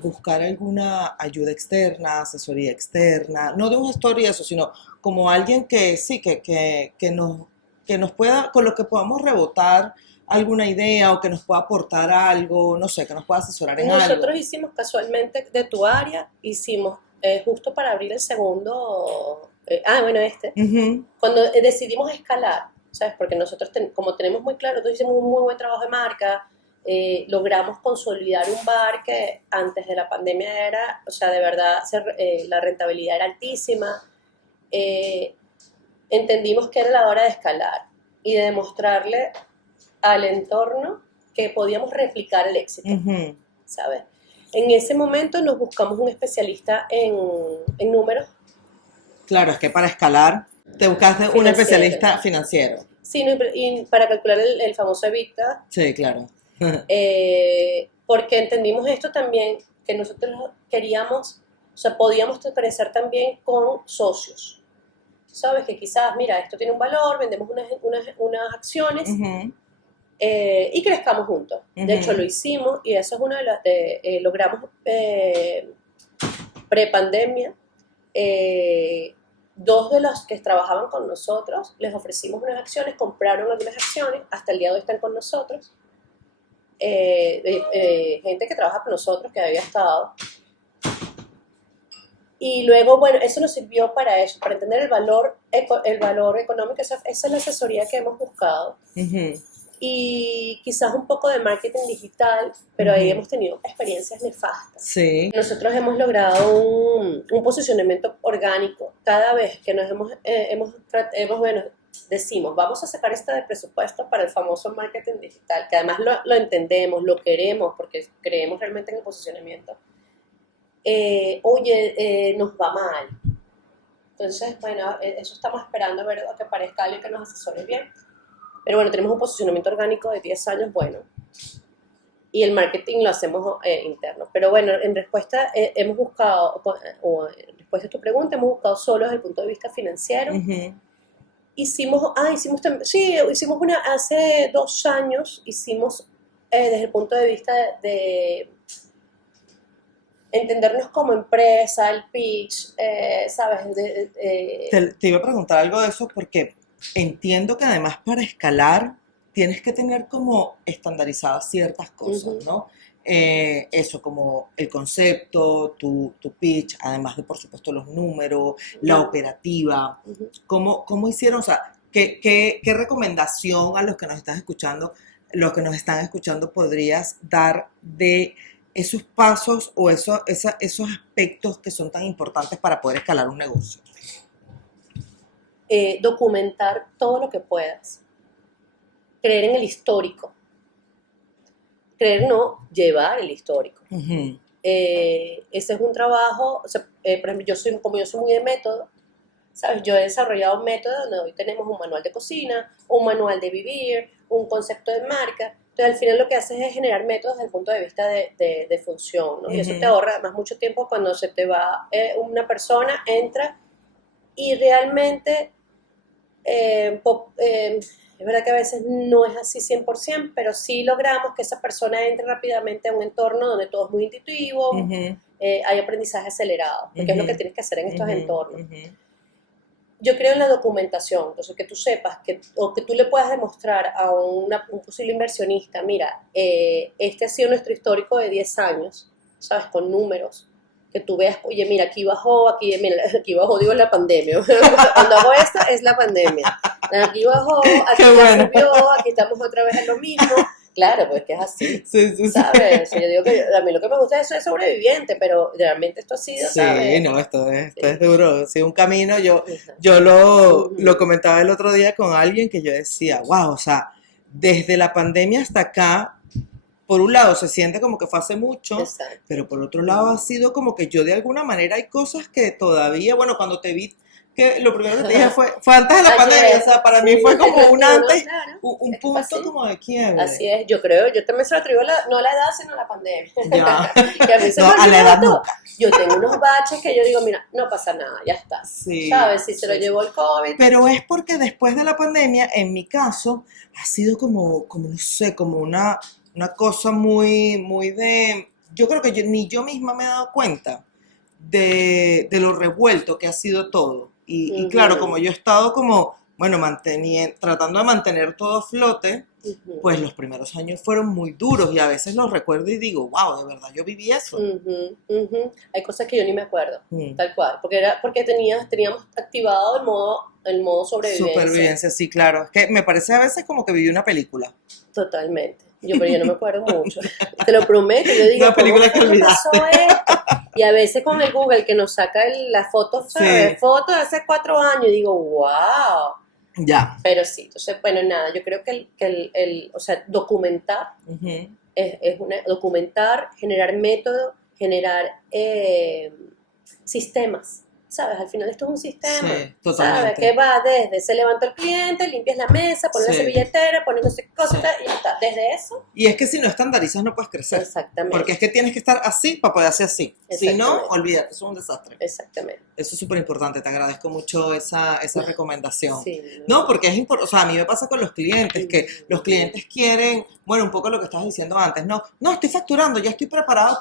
buscar alguna ayuda externa, asesoría externa, no de un gestor y eso, sino como alguien que sí, que nos pueda, con lo que podamos rebotar alguna idea o que nos pueda aportar algo, no sé, que nos pueda asesorar en algo. Nosotros hicimos casualmente de tu área, justo para abrir el segundo, cuando decidimos escalar, ¿sabes? Porque nosotros, como tenemos muy claro, nosotros hicimos un muy buen trabajo de marca, logramos consolidar un bar que antes de la pandemia era, de verdad, la rentabilidad era altísima. Entendimos que era la hora de escalar y de demostrarle al entorno que podíamos replicar el éxito, ¿sabes? En ese momento nos buscamos un especialista en números. Claro, es que para escalar te buscaste un especialista financiero. Sí, y para calcular el famoso EBITDA. Sí, claro. Porque entendimos esto también, que nosotros queríamos, podíamos crecer también con socios, ¿sabes? Que quizás, mira, esto tiene un valor, vendemos unas acciones y crezcamos juntos. De hecho, lo hicimos y eso es una de las logramos pre-pandemia. Dos de los que trabajaban con nosotros, les ofrecimos unas acciones, compraron algunas acciones, hasta el día de hoy están con nosotros. Gente que trabaja con nosotros, que había estado. Y luego, bueno, eso nos sirvió para eso, para entender el valor económico. Esa es la asesoría que hemos buscado. Y quizás un poco de marketing digital, pero ahí hemos tenido experiencias nefastas. Sí. Nosotros hemos logrado un posicionamiento orgánico. Cada vez que nos decimos, vamos a sacar de presupuesto para el famoso marketing digital, que además lo entendemos, lo queremos, porque creemos realmente en el posicionamiento. Nos va mal. Entonces, bueno, eso estamos esperando a ver a que parezca alguien que nos asesore bien. Pero bueno, tenemos un posicionamiento orgánico de 10 años bueno. Y el marketing lo hacemos interno. Pero bueno, en respuesta hemos buscado, o en respuesta a tu pregunta, hemos buscado solo desde el punto de vista financiero. Hicimos una, hace 2 años, hicimos desde el punto de vista de entendernos como empresa, el pitch, ¿sabes? Te iba a preguntar algo de eso porque entiendo que además para escalar tienes que tener como estandarizadas ciertas cosas, ¿no? Eso, como el concepto, tu pitch, además de, por supuesto, los números, la operativa. ¿Cómo hicieron? O sea, ¿qué recomendación a los que nos están escuchando podrías dar de esos pasos o esos aspectos que son tan importantes para poder escalar un negocio? documentar todo lo que puedas, creer en el histórico, creer, llevar el histórico. Uh-huh. Ese es un trabajo, o sea, por ejemplo, como yo soy muy de método, ¿sabes? Yo he desarrollado un método donde hoy tenemos un manual de cocina, un manual de vivir, un concepto de marca. Entonces, al final lo que haces es generar métodos desde el punto de vista de función, ¿no? Uh-huh. Y eso te ahorra además mucho tiempo cuando se te va una persona, entra y realmente, es verdad que a veces no es así 100%, pero sí logramos que esa persona entre rápidamente a un entorno donde todo es muy intuitivo, uh-huh. Hay aprendizaje acelerado, porque uh-huh. es lo que tienes que hacer en estos uh-huh. entornos. Uh-huh. Yo creo en la documentación, entonces que tú sepas, o que tú le puedas demostrar a un posible inversionista, mira, este ha sido nuestro histórico de 10 años, ¿sabes? Con números, que tú veas, oye, mira, aquí bajó, digo, la pandemia. Cuando hago esto es la pandemia. Aquí bajó, aquí subió, aquí estamos otra vez en lo mismo. Claro, pues que es así, sí, ¿sabes? O sea, yo digo que a mí lo que me gusta es eso de sobreviviente, pero realmente esto ha sido, sí, ¿sabes? No, esto es duro, ha sido un camino. Yo lo comentaba el otro día con alguien que yo decía, wow, o sea, desde la pandemia hasta acá, por un lado se siente como que fue hace mucho, exacto. Pero por otro lado ha sido como que yo de alguna manera hay cosas que todavía, bueno, cuando te vi, que lo primero que te dije fue antes de la pandemia, o sea, para mí fue como un antes, claro, un punto como de quiebre. Así es, yo también se lo atribuyo no a la edad, sino a la pandemia. Ya. Que a mí no, a la edad no. Yo tengo unos baches que yo digo, mira, no pasa nada, ya está. Sí, ¿sabes? Si se lo llevó el COVID. Pero es porque después de la pandemia, en mi caso, ha sido como no sé, como una cosa muy, muy de... Yo creo que ni yo misma me he dado cuenta de lo revuelto que ha sido todo. Y claro, como yo he estado como, bueno, tratando de mantener todo a flote, pues los primeros años fueron muy duros y a veces los recuerdo y digo, wow, de verdad, yo viví eso. Hay cosas que yo ni me acuerdo, tal cual, porque teníamos activado el modo sobrevivencia. Supervivencia, sí, claro. Es que me parece a veces como que viví una película. Totalmente. Pero yo no me acuerdo mucho. Te lo prometo. Yo digo, una película que pasó esto? Y a veces con el Google que nos saca las fotos, ¿sabes? Fotos de hace 4 años, y digo, wow. Ya. Pero sí, entonces, bueno, nada, yo creo que o sea, documentar, documentar, generar método, generar sistemas. ¿Sabes? Al final esto es un sistema, sí, ¿sabes? Que va desde, se levanta el cliente, limpias la mesa, pones la servilletera, pones no sé qué cosas, y ya está, desde eso. Y es que si no estandarizas no puedes crecer. Exactamente. Porque es que tienes que estar así para poder hacer así. Si no, olvídate, eso es un desastre. Exactamente. Eso es súper importante, te agradezco mucho esa recomendación. Sí. No, porque es importante, o sea, a mí me pasa con los clientes, que los clientes quieren, bueno, un poco lo que estabas diciendo antes, no, estoy facturando, ya estoy preparado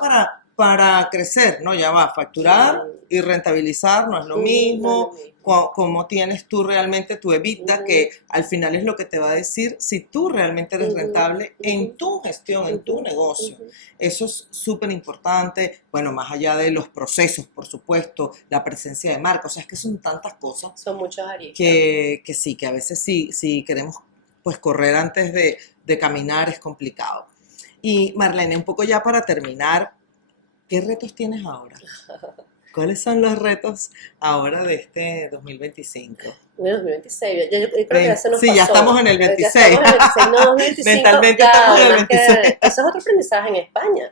para crecer, no, ya va, facturar y rentabilizar no es lo mismo, cómo tienes tú realmente tu EBITDA, que al final es lo que te va a decir si tú realmente eres rentable en tu gestión, en tu negocio. Eso es súper importante, bueno, más allá de los procesos, por supuesto, la presencia de marca, o sea, es que son tantas cosas. Son muchas aristas. Que sí, que a veces sí queremos pues correr antes de caminar es complicado. Y Marlene, un poco ya para terminar, ¿qué retos tienes ahora? ¿Cuáles son los retos ahora de este 2025? Bueno, 2026, yo creo que ya se nos pasó. Sí, ya estamos en el 26. Ya estamos en el 26, no, 2025. Mentalmente estamos en el 26. Eso es otro aprendizaje en España.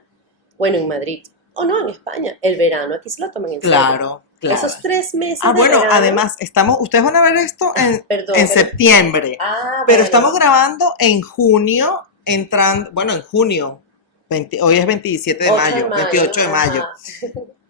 Bueno, en Madrid. O no, en España. El verano, aquí se lo toman en serio. Claro. Esos 3 meses de bueno, verano. Además, ustedes van a ver esto en septiembre. Pero estamos grabando en junio, en junio. Hoy es 27 de mayo, 28 de mayo.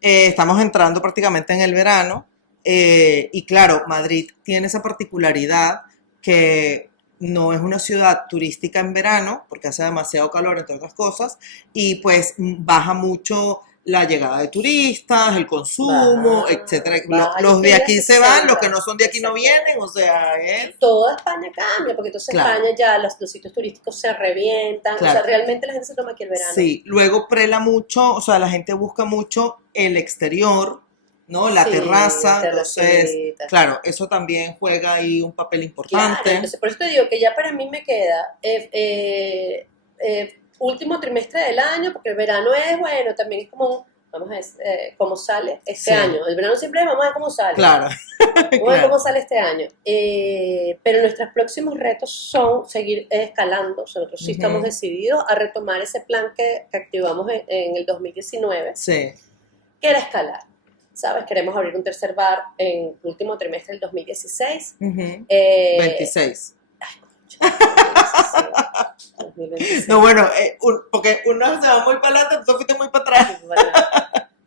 Estamos entrando prácticamente en el verano y claro, Madrid tiene esa particularidad que no es una ciudad turística en verano porque hace demasiado calor, entre otras cosas, y pues baja mucho la llegada de turistas, el consumo, etcétera. Los de aquí se van, los que no son de aquí no vienen, o sea, toda España cambia, porque entonces España ya los sitios turísticos se revientan, o sea, realmente la gente se toma aquí el verano. Sí, luego prela mucho, o sea, la gente busca mucho el exterior, ¿no? La terraza, entonces, claro, eso también juega ahí un papel importante. Claro, entonces por eso te digo que ya para mí me queda último trimestre del año, porque el verano es, bueno, también es como vamos a ver cómo sale este año. El verano siempre vamos a ver cómo sale. Claro. Vamos a ver cómo sale este año. Pero nuestros próximos retos son seguir escalando. O sea, nosotros sí estamos decididos a retomar ese plan que activamos en el 2019, que era escalar. ¿Sabes? Queremos abrir un tercer bar en el último trimestre del 2016. 26. Ay, 2026. No, bueno, porque uno se va muy para adelante, tú fuiste muy para atrás.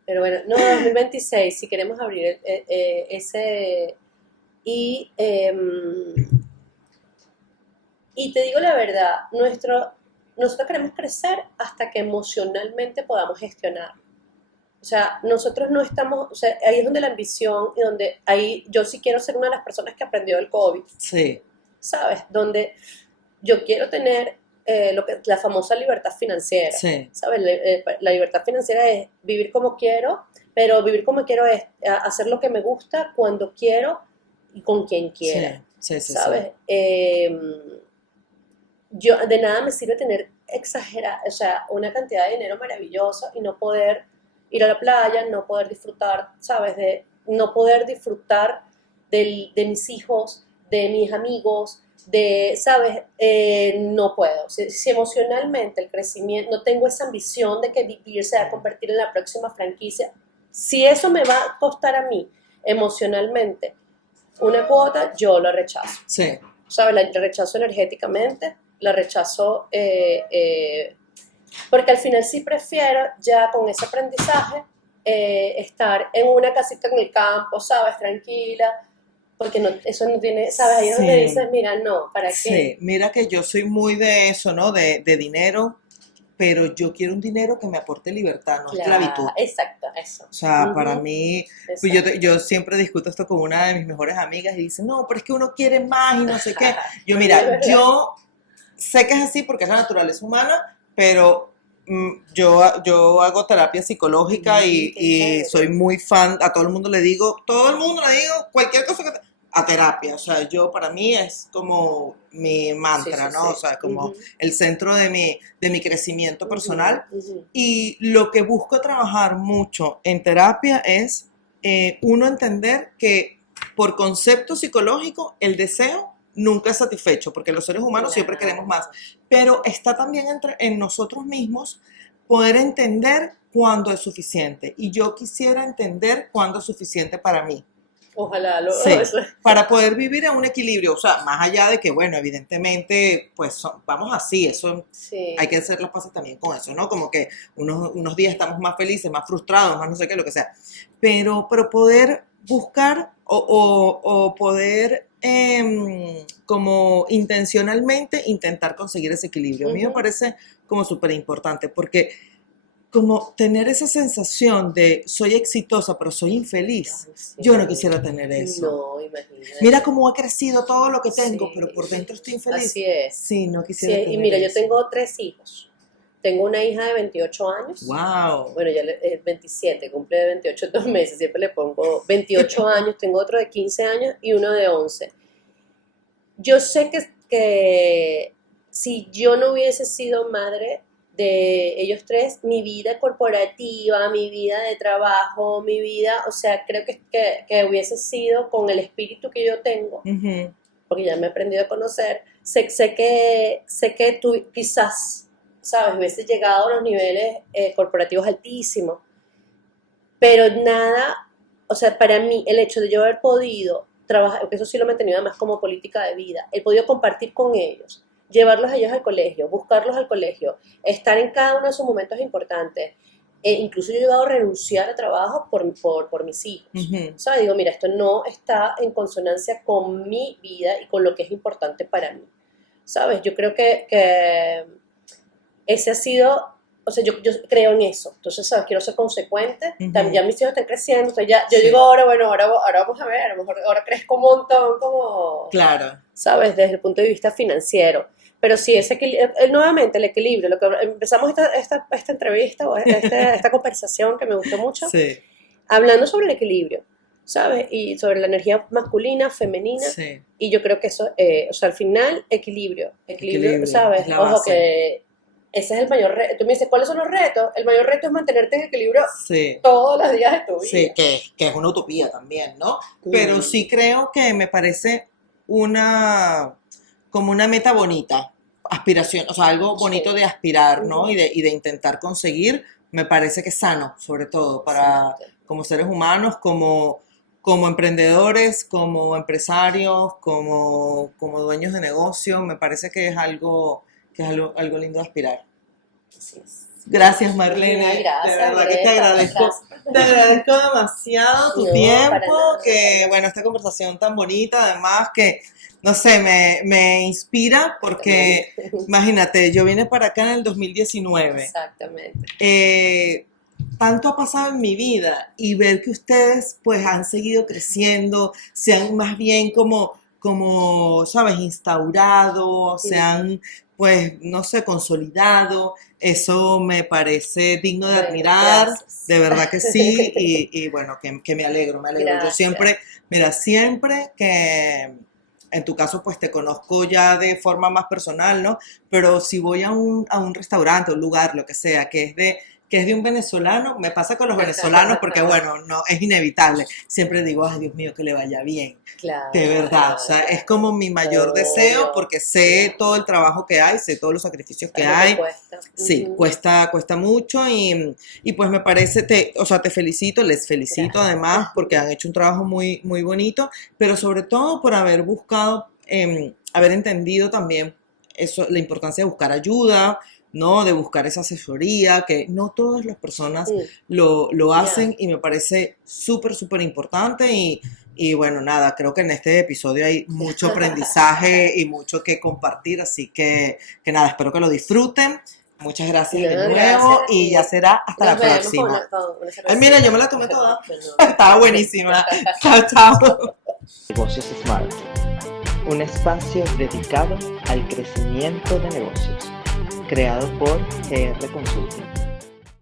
Pero bueno, no, 2026, si queremos abrir ese... Y te digo la verdad, nosotros queremos crecer hasta que emocionalmente podamos gestionar. O sea, nosotros no estamos, o sea, ahí es donde la ambición y donde ahí yo sí quiero ser una de las personas que aprendió del COVID. Sí. ¿Sabes? Donde yo quiero tener la famosa libertad financiera. Sí. ¿Sabes? La libertad financiera es vivir como quiero, pero vivir como quiero es hacer lo que me gusta, cuando quiero y con quien quiera. Sí, ¿sabes? Sí. Yo, de nada me sirve tener una cantidad de dinero maravillosa y no poder ir a la playa, no poder disfrutar, ¿sabes? No poder disfrutar de mis hijos, de mis amigos, ¿sabes? No puedo. Si emocionalmente el crecimiento, no tengo esa ambición de que vivir se va a convertir en la próxima franquicia, si eso me va a costar a mí emocionalmente una cuota, yo la rechazo. Sí. ¿Sabes? La rechazo energéticamente, la rechazo porque al final sí prefiero ya con ese aprendizaje estar en una casita en el campo, ¿sabes? Tranquila, porque eso no tiene, ¿sabes? Ahí es donde dices, mira, no, ¿para qué? Sí, mira que yo soy muy de eso, ¿no? De dinero, pero yo quiero un dinero que me aporte libertad, no esclavitud. Exacto, eso. O sea, para mí, pues yo siempre discuto esto con una de mis mejores amigas y dice, no, pero es que uno quiere más y no sé qué. Yo, mira, yo sé que es así porque es la naturaleza humana, pero yo hago terapia psicológica y soy muy fan, a todo el mundo le digo, cualquier cosa a terapia, o sea, para mí es como mi mantra, ¿no? O sea, como el centro de mi crecimiento personal. Y lo que busco trabajar mucho en terapia es uno entender que por concepto psicológico el deseo nunca es satisfecho, porque los seres humanos siempre queremos más, pero está también en nosotros mismos poder entender cuándo es suficiente, y yo quisiera entender cuándo es suficiente para mí. Ojalá para poder vivir en un equilibrio, o sea, más allá de que, bueno, evidentemente, pues vamos así, eso hay que hacer las paces también con eso, ¿no? Como que unos días estamos más felices, más frustrados, más no sé qué, lo que sea, pero poder buscar o poder como intencionalmente intentar conseguir ese equilibrio. A mí me parece como súper importante, porque como tener esa sensación de soy exitosa pero soy infeliz, yo no quisiera tener eso. No, imagínate. Mira cómo he crecido todo lo que tengo, pero por dentro estoy infeliz. Así es. Sí, no quisiera tener y mira, eso. yo tengo 3 hijos. Tengo una hija de 28 años. ¡Wow! Bueno, ya es 27, cumple de 28 en 2 meses. Siempre le pongo 28 años. Tengo otro de 15 años y uno de 11. Yo sé que si yo no hubiese sido madre de ellos 3, mi vida corporativa, mi vida de trabajo, mi vida, o sea, creo que hubiese sido con el espíritu que yo tengo, porque ya me he aprendido a conocer, sé que tú quizás, ¿sabes?, hubiese llegado a los niveles corporativos altísimos, pero nada, o sea, para mí el hecho de yo haber podido trabajar, porque eso sí lo he mantenido además como política de vida, he podido compartir con ellos, llevarlos a ellos al colegio, buscarlos al colegio, estar en cada uno de sus momentos importantes. Incluso yo he llegado a renunciar a trabajo por mis hijos. ¿Sabes? Digo, mira, esto no está en consonancia con mi vida y con lo que es importante para mí. ¿Sabes? Yo creo que ese ha sido, o sea, yo creo en eso. Entonces, ¿sabes? Quiero ser consecuente. También ya mis hijos están creciendo. Entonces yo digo ahora vamos a ver, a lo mejor ahora crezco un montón como... Claro. ¿Sabes? Desde el punto de vista financiero. Pero sí, nuevamente el equilibrio, lo que empezamos esta entrevista o esta conversación que me gustó mucho, hablando sobre el equilibrio, ¿sabes? Y sobre la energía masculina, femenina, y yo creo que eso, o sea, al final, equilibrio, ¿sabes? Ojo que ese es el mayor reto. Tú me dices, ¿cuáles son los retos? El mayor reto es mantenerte en equilibrio sí. todos los días de tu vida. Sí, que es una utopía también, ¿no? Pero sí creo que me parece como una meta bonita, aspiración, o sea, algo bonito de aspirar, ¿no? Y de intentar conseguir, me parece que es sano, sobre todo, para como seres humanos, como emprendedores, como empresarios, como dueños de negocio, me parece que es algo lindo de aspirar. Así es. Gracias, Marlene. Gracias, de verdad que te agradezco. Te agradezco demasiado tu tiempo, que bueno, esta conversación tan bonita, además que, no sé, me inspira porque, imagínate, yo vine para acá en el 2019. Exactamente. Tanto ha pasado en mi vida y ver que ustedes pues han seguido creciendo, se han más bien como ¿sabes? Instaurado, se han pues, no sé, consolidado. Eso me parece digno de admirar, gracias. De verdad que sí, y bueno, que me alegro. Gracias. Yo siempre que en tu caso pues te conozco ya de forma más personal, ¿no? Pero si voy a un restaurante, un lugar, lo que sea, que es de un venezolano, me pasa con los venezolanos porque, bueno, no es inevitable. Siempre digo, ay, Dios mío, que le vaya bien. Claro, de verdad, o sea, es como mi mayor deseo porque sé todo el trabajo que hay, sé todos los sacrificios que hay. Cuesta. Sí, cuesta mucho y pues me parece, te felicito, les felicito además porque han hecho un trabajo muy, muy bonito, pero sobre todo por haber buscado, haber entendido también eso, la importancia de buscar ayuda, ¿no? De buscar esa asesoría, que no todas las personas lo hacen y me parece súper, súper importante y bueno, nada, creo que en este episodio hay mucho aprendizaje y mucho que compartir, así que nada, espero que lo disfruten. Muchas gracias de nuevo gracias. Y ya será hasta la próxima. Ay, mira, yo me la tomé toda. Estaba buenísima. Chao, chao. Negocios Smart, un espacio dedicado al crecimiento de negocios, creado por GR Consulting.